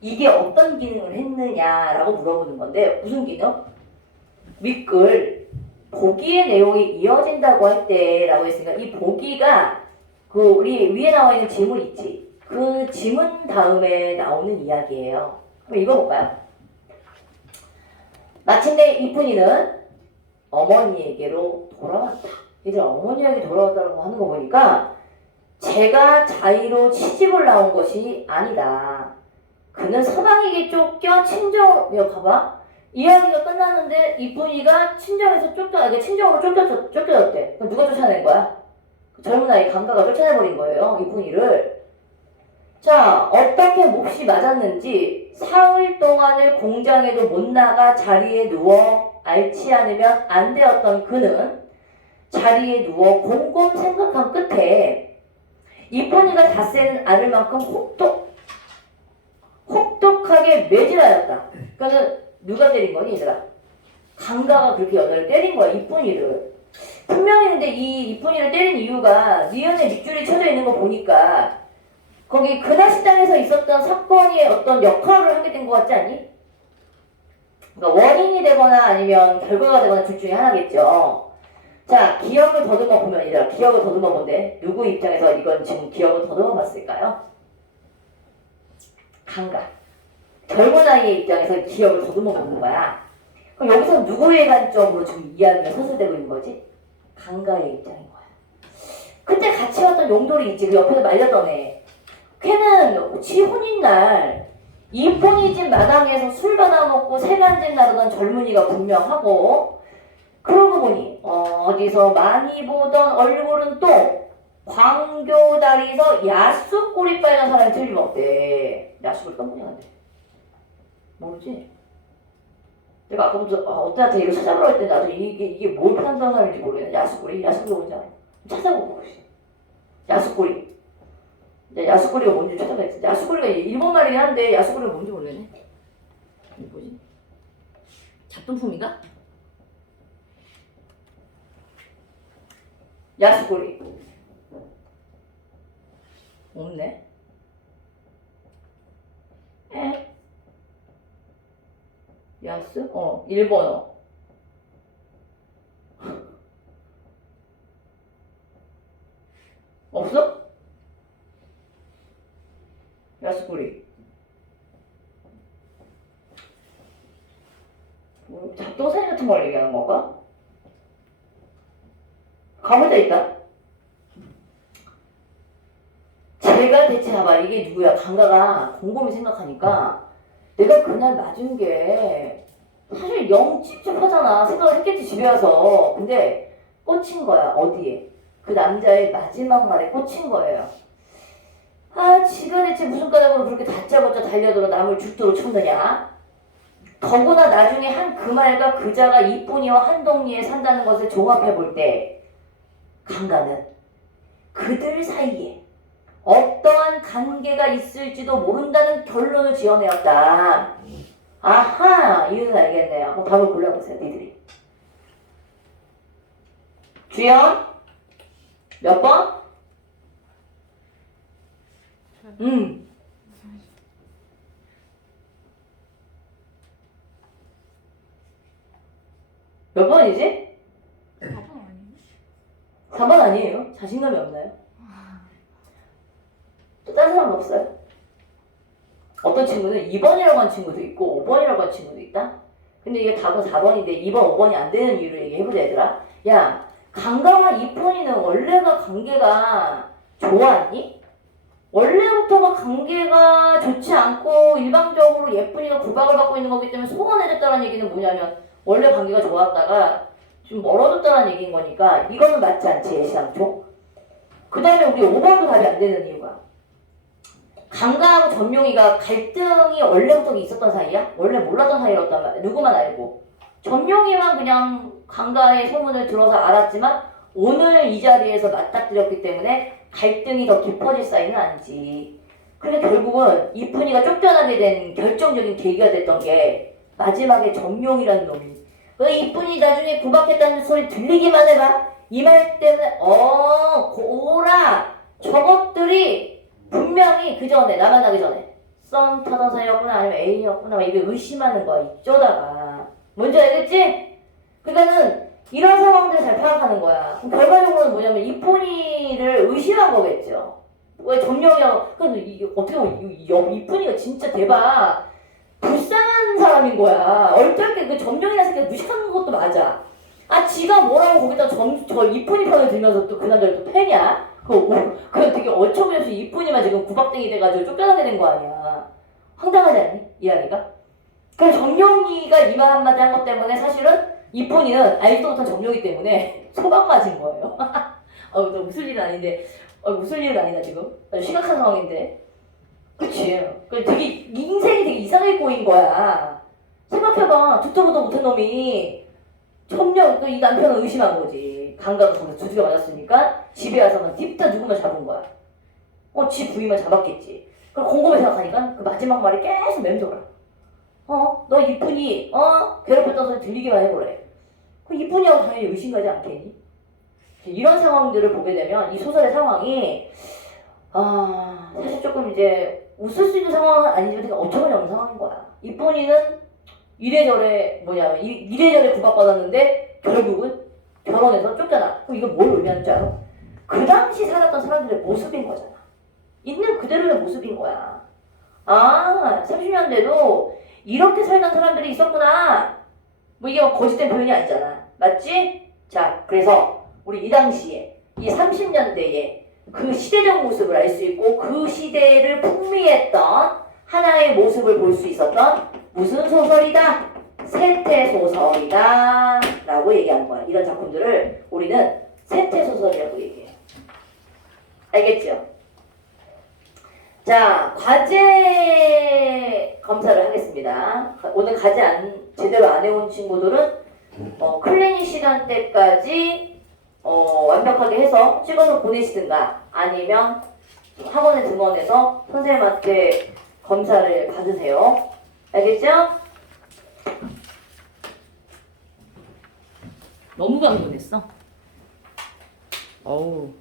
이게 어떤 기능을 했느냐라고 물어보는 건데 무슨 기능? 윗글 보기의 내용이 이어진다고 할 때라고 했으니까 이 보기가 그 우리 위에 나와 있는 지문 있지? 그 지문 다음에 나오는 이야기예요. 그럼 읽어볼까요? 마침내 이쁜이는 어머니에게로 돌아왔다. 얘들아, 어머니에게 돌아왔다고 하는 거 보니까 제가 자의로 시집을 나온 것이 아니다. 그는 서방에게 쫓겨 친정으로 가봐. 이야기가 끝났는데 이쁜이가 친정에서 친정으로 쫓겨졌대. 그럼 누가 쫓아낸 거야? 그 젊은 아이 강가가 쫓아내버린 거예요. 이쁜이를. 자, 어떻게 몹시 맞았는지 사흘 동안을 공장에도 못 나가 자리에 누워 앓지 않으면 안 되었던 그는 자리에 누워 곰곰 생각한 끝에 이쁜이가 닷새는 않을 만큼 혹독하게 매질하였다. 그러니까는 누가 때린 거니 얘들아? 강가가 그렇게 여자를 때린 거야, 이쁜이를. 분명히 근데 이 이쁜이를 때린 이유가 니은에 밑줄이 쳐져 있는 거 보니까 거기 그날 식당에서 있었던 사건이 어떤 역할을 하게 된 것 같지 않니? 그러니까 원인이 되거나 아니면 결과가 되거나 둘 중에 하나겠죠. 자, 기억을 더듬어 보면 얘들아, 기억을 더듬어 본데 누구 입장에서 이건 지금 기억을 더듬어 봤을까요? 강가. 젊은 아이의 입장에서 기억을 더듬어 보는 거야. 그럼 여기서 누구의 관점으로 지금 이야기가 서술되고 있는 거지? 강가의 입장인 거야. 그때 같이 왔던 용돌이 있지, 그 옆에서 말렸던 애. 걔는 지 혼인날 이쁜이 집 마당에서 술 받아먹고 세간질 나르던 젊은이가 분명하고, 그러고 보니 어디서 많이 보던 얼굴은 또 광교다리에서 야수꼬리 빨간 사람이 틀림없대. 야수꼬리 깜빡이한데 모르지? 내가 아까부터 어때한테 이거 찾아보라 했더니 나도 이게 뭘 판단하는 사람인지 모르겠네. 야수꼬리 뭔지 알아? 찾아보고 싶어. 야수꼬리. 야수꼬리가 뭔지 찾아봐야겠어. 야수꼬리가 일본 말이긴 한데 야수꼬리가 뭔지 모르겠네. 이게 뭐지? 잡동품인가? 야수꼬리. 없네. 야수? 일본어. 없어? 야수꼬리. 뭐, 잡동사니 같은 걸 얘기하는 건가? 가보자 있다. 제가 대체 봐봐. 이게 누구야? 강가가 곰곰이 생각하니까 내가 그날 맞은 게 사실 영 찝찝하잖아. 생각을 했겠지 집에 와서. 근데 꽂힌 거야. 어디에? 그 남자의 마지막 말에 꽂힌 거예요. 아, 지가 대체 무슨 까닭으로 그렇게 다짜고짜 달려들어 남을 죽도록 쳤느냐? 더구나 나중에 한 그 말과 그자가 이쁜이와 한동리에 산다는 것을 종합해 볼 때 강가는 그들 사이에 어떠한 관계가 있을지도 모른다는 결론을 지어내었다. 아하, 이유는 알겠네요. 한번 답을 골라보세요, 니들이. 주연? 몇 번? 몇 번이지? 4번 아니에요? 4번 아니에요. 자신감이 없나요? 또 다른 사람 없어요? 어떤 친구는 2번이라고 한 친구도 있고 5번이라고 한 친구도 있다? 근데 이게 답은 4번인데 2번, 5번이 안 되는 이유를 얘기해보자 얘들아. 야, 강가와 이쁜이는 원래가 관계가 좋았니? 원래부터가 관계가 좋지 않고 일방적으로 예쁜이가 구박을 받고 있는 거기 때문에 소원해졌다는 얘기는 뭐냐면 원래 관계가 좋았다가 좀 멀어졌다는 얘기인 거니까 이거는 맞지 않지, 예시상초. 그 다음에 우리 5번도 답이 안 되는 이유가 강가하고 전용이가 갈등이 원래부터 있었던 사이야? 원래 몰랐던 사이였단 말이야. 누구만 알고. 전용이만 그냥 강가의 소문을 들어서 알았지만 오늘 이 자리에서 맞닥뜨렸기 때문에 갈등이 더 깊어질 사이는 아니지. 그런데 결국은 이쁜이가 쫓겨나게 된 결정적인 계기가 됐던 게 마지막에 정룡이라는 놈이 그 이쁜이 나중에 구박했다는 소리 들리기만 해봐. 이 말 때문에 고라 저것들이 분명히 그 전에 나 만나기 전에 썸 타던 사이였구나 아니면 애인이었구나 막 이게 의심하는 거야 이쩌다가 뭔지 알겠지? 그러니까는 이런 상황들을 잘 파악하는 거야. 그럼 결과적으로는 뭐냐면 이쁜이를 의심한 거겠죠. 왜 점령이야? 근데 이게 어떻게 보면 이쁜이가 진짜 대박 불쌍한 사람인 거야. 얼떨결에 그 점령이라는 새끼가 무식한 것도 맞아. 아 지가 뭐라고 거기다 저 이쁜이 편을 들면서 또 그 남자를 또 패냐? 그건 되게 어처구니없이 이쁜이만 지금 구박쟁이 돼가지고 쫓겨나게 된 거 아니야. 황당하지 않니? 이야기가? 그래서 점령이가 이 말 한마디 한 것 때문에 사실은 이쁜이는 알지도 못한 점령이 때문에 소방 맞은 거예요. 너 웃을 일은 아닌데 웃을 일은 아니다 지금. 심각한 상황인데. 그치. 되게 인생이 되게 이상하게 꼬인 거야. 생각해봐. 듣도 보도 못한 놈이 점령 이 남편을 의심한 거지. 강가가 거기서 두드려 맞았으니까 집에 와서는 딥다 누구만 잡은 거야. 지 부인만 잡았겠지. 그럼 곰곰이 생각하니까 그 마지막 말이 계속 맴돌아. 너 이쁜이 괴롭혔던 소리 들리기만 해보래. 그 이쁜이하고 당연히 의심가지 않겠니? 이런 상황들을 보게 되면 이 소설의 상황이 사실 조금 이제 웃을 수 있는 상황은 아니지만 되게 어처구니없는 상황인 거야. 이쁜이는 이래저래 이래저래 구박받았는데 결국은 결혼해서 쫓겨나. 그럼 이거 뭘 의미하는 줄 알아? 그 당시 살았던 사람들의 모습인 거잖아. 있는 그대로의 모습인 거야. 30년대도 이렇게 살던 사람들이 있었구나. 이게 거짓된 표현이 아니잖아. 맞지? 자, 그래서 우리 이 당시에 이 30년대에 그 시대적 모습을 알 수 있고 그 시대를 풍미했던 하나의 모습을 볼 수 있었던 무슨 소설이다? 세태소설이다 라고 얘기하는 거야. 이런 작품들을 우리는 세태소설이라고 얘기해요. 알겠죠? 자, 과제 검사를 하겠습니다. 오늘 제대로 안 해온 친구들은 클리닉 시간 때까지 완벽하게 해서 찍어서 보내시든가 아니면 학원에 등원해서 선생님한테 검사를 받으세요. 알겠죠? 너무 강조했어. 어우.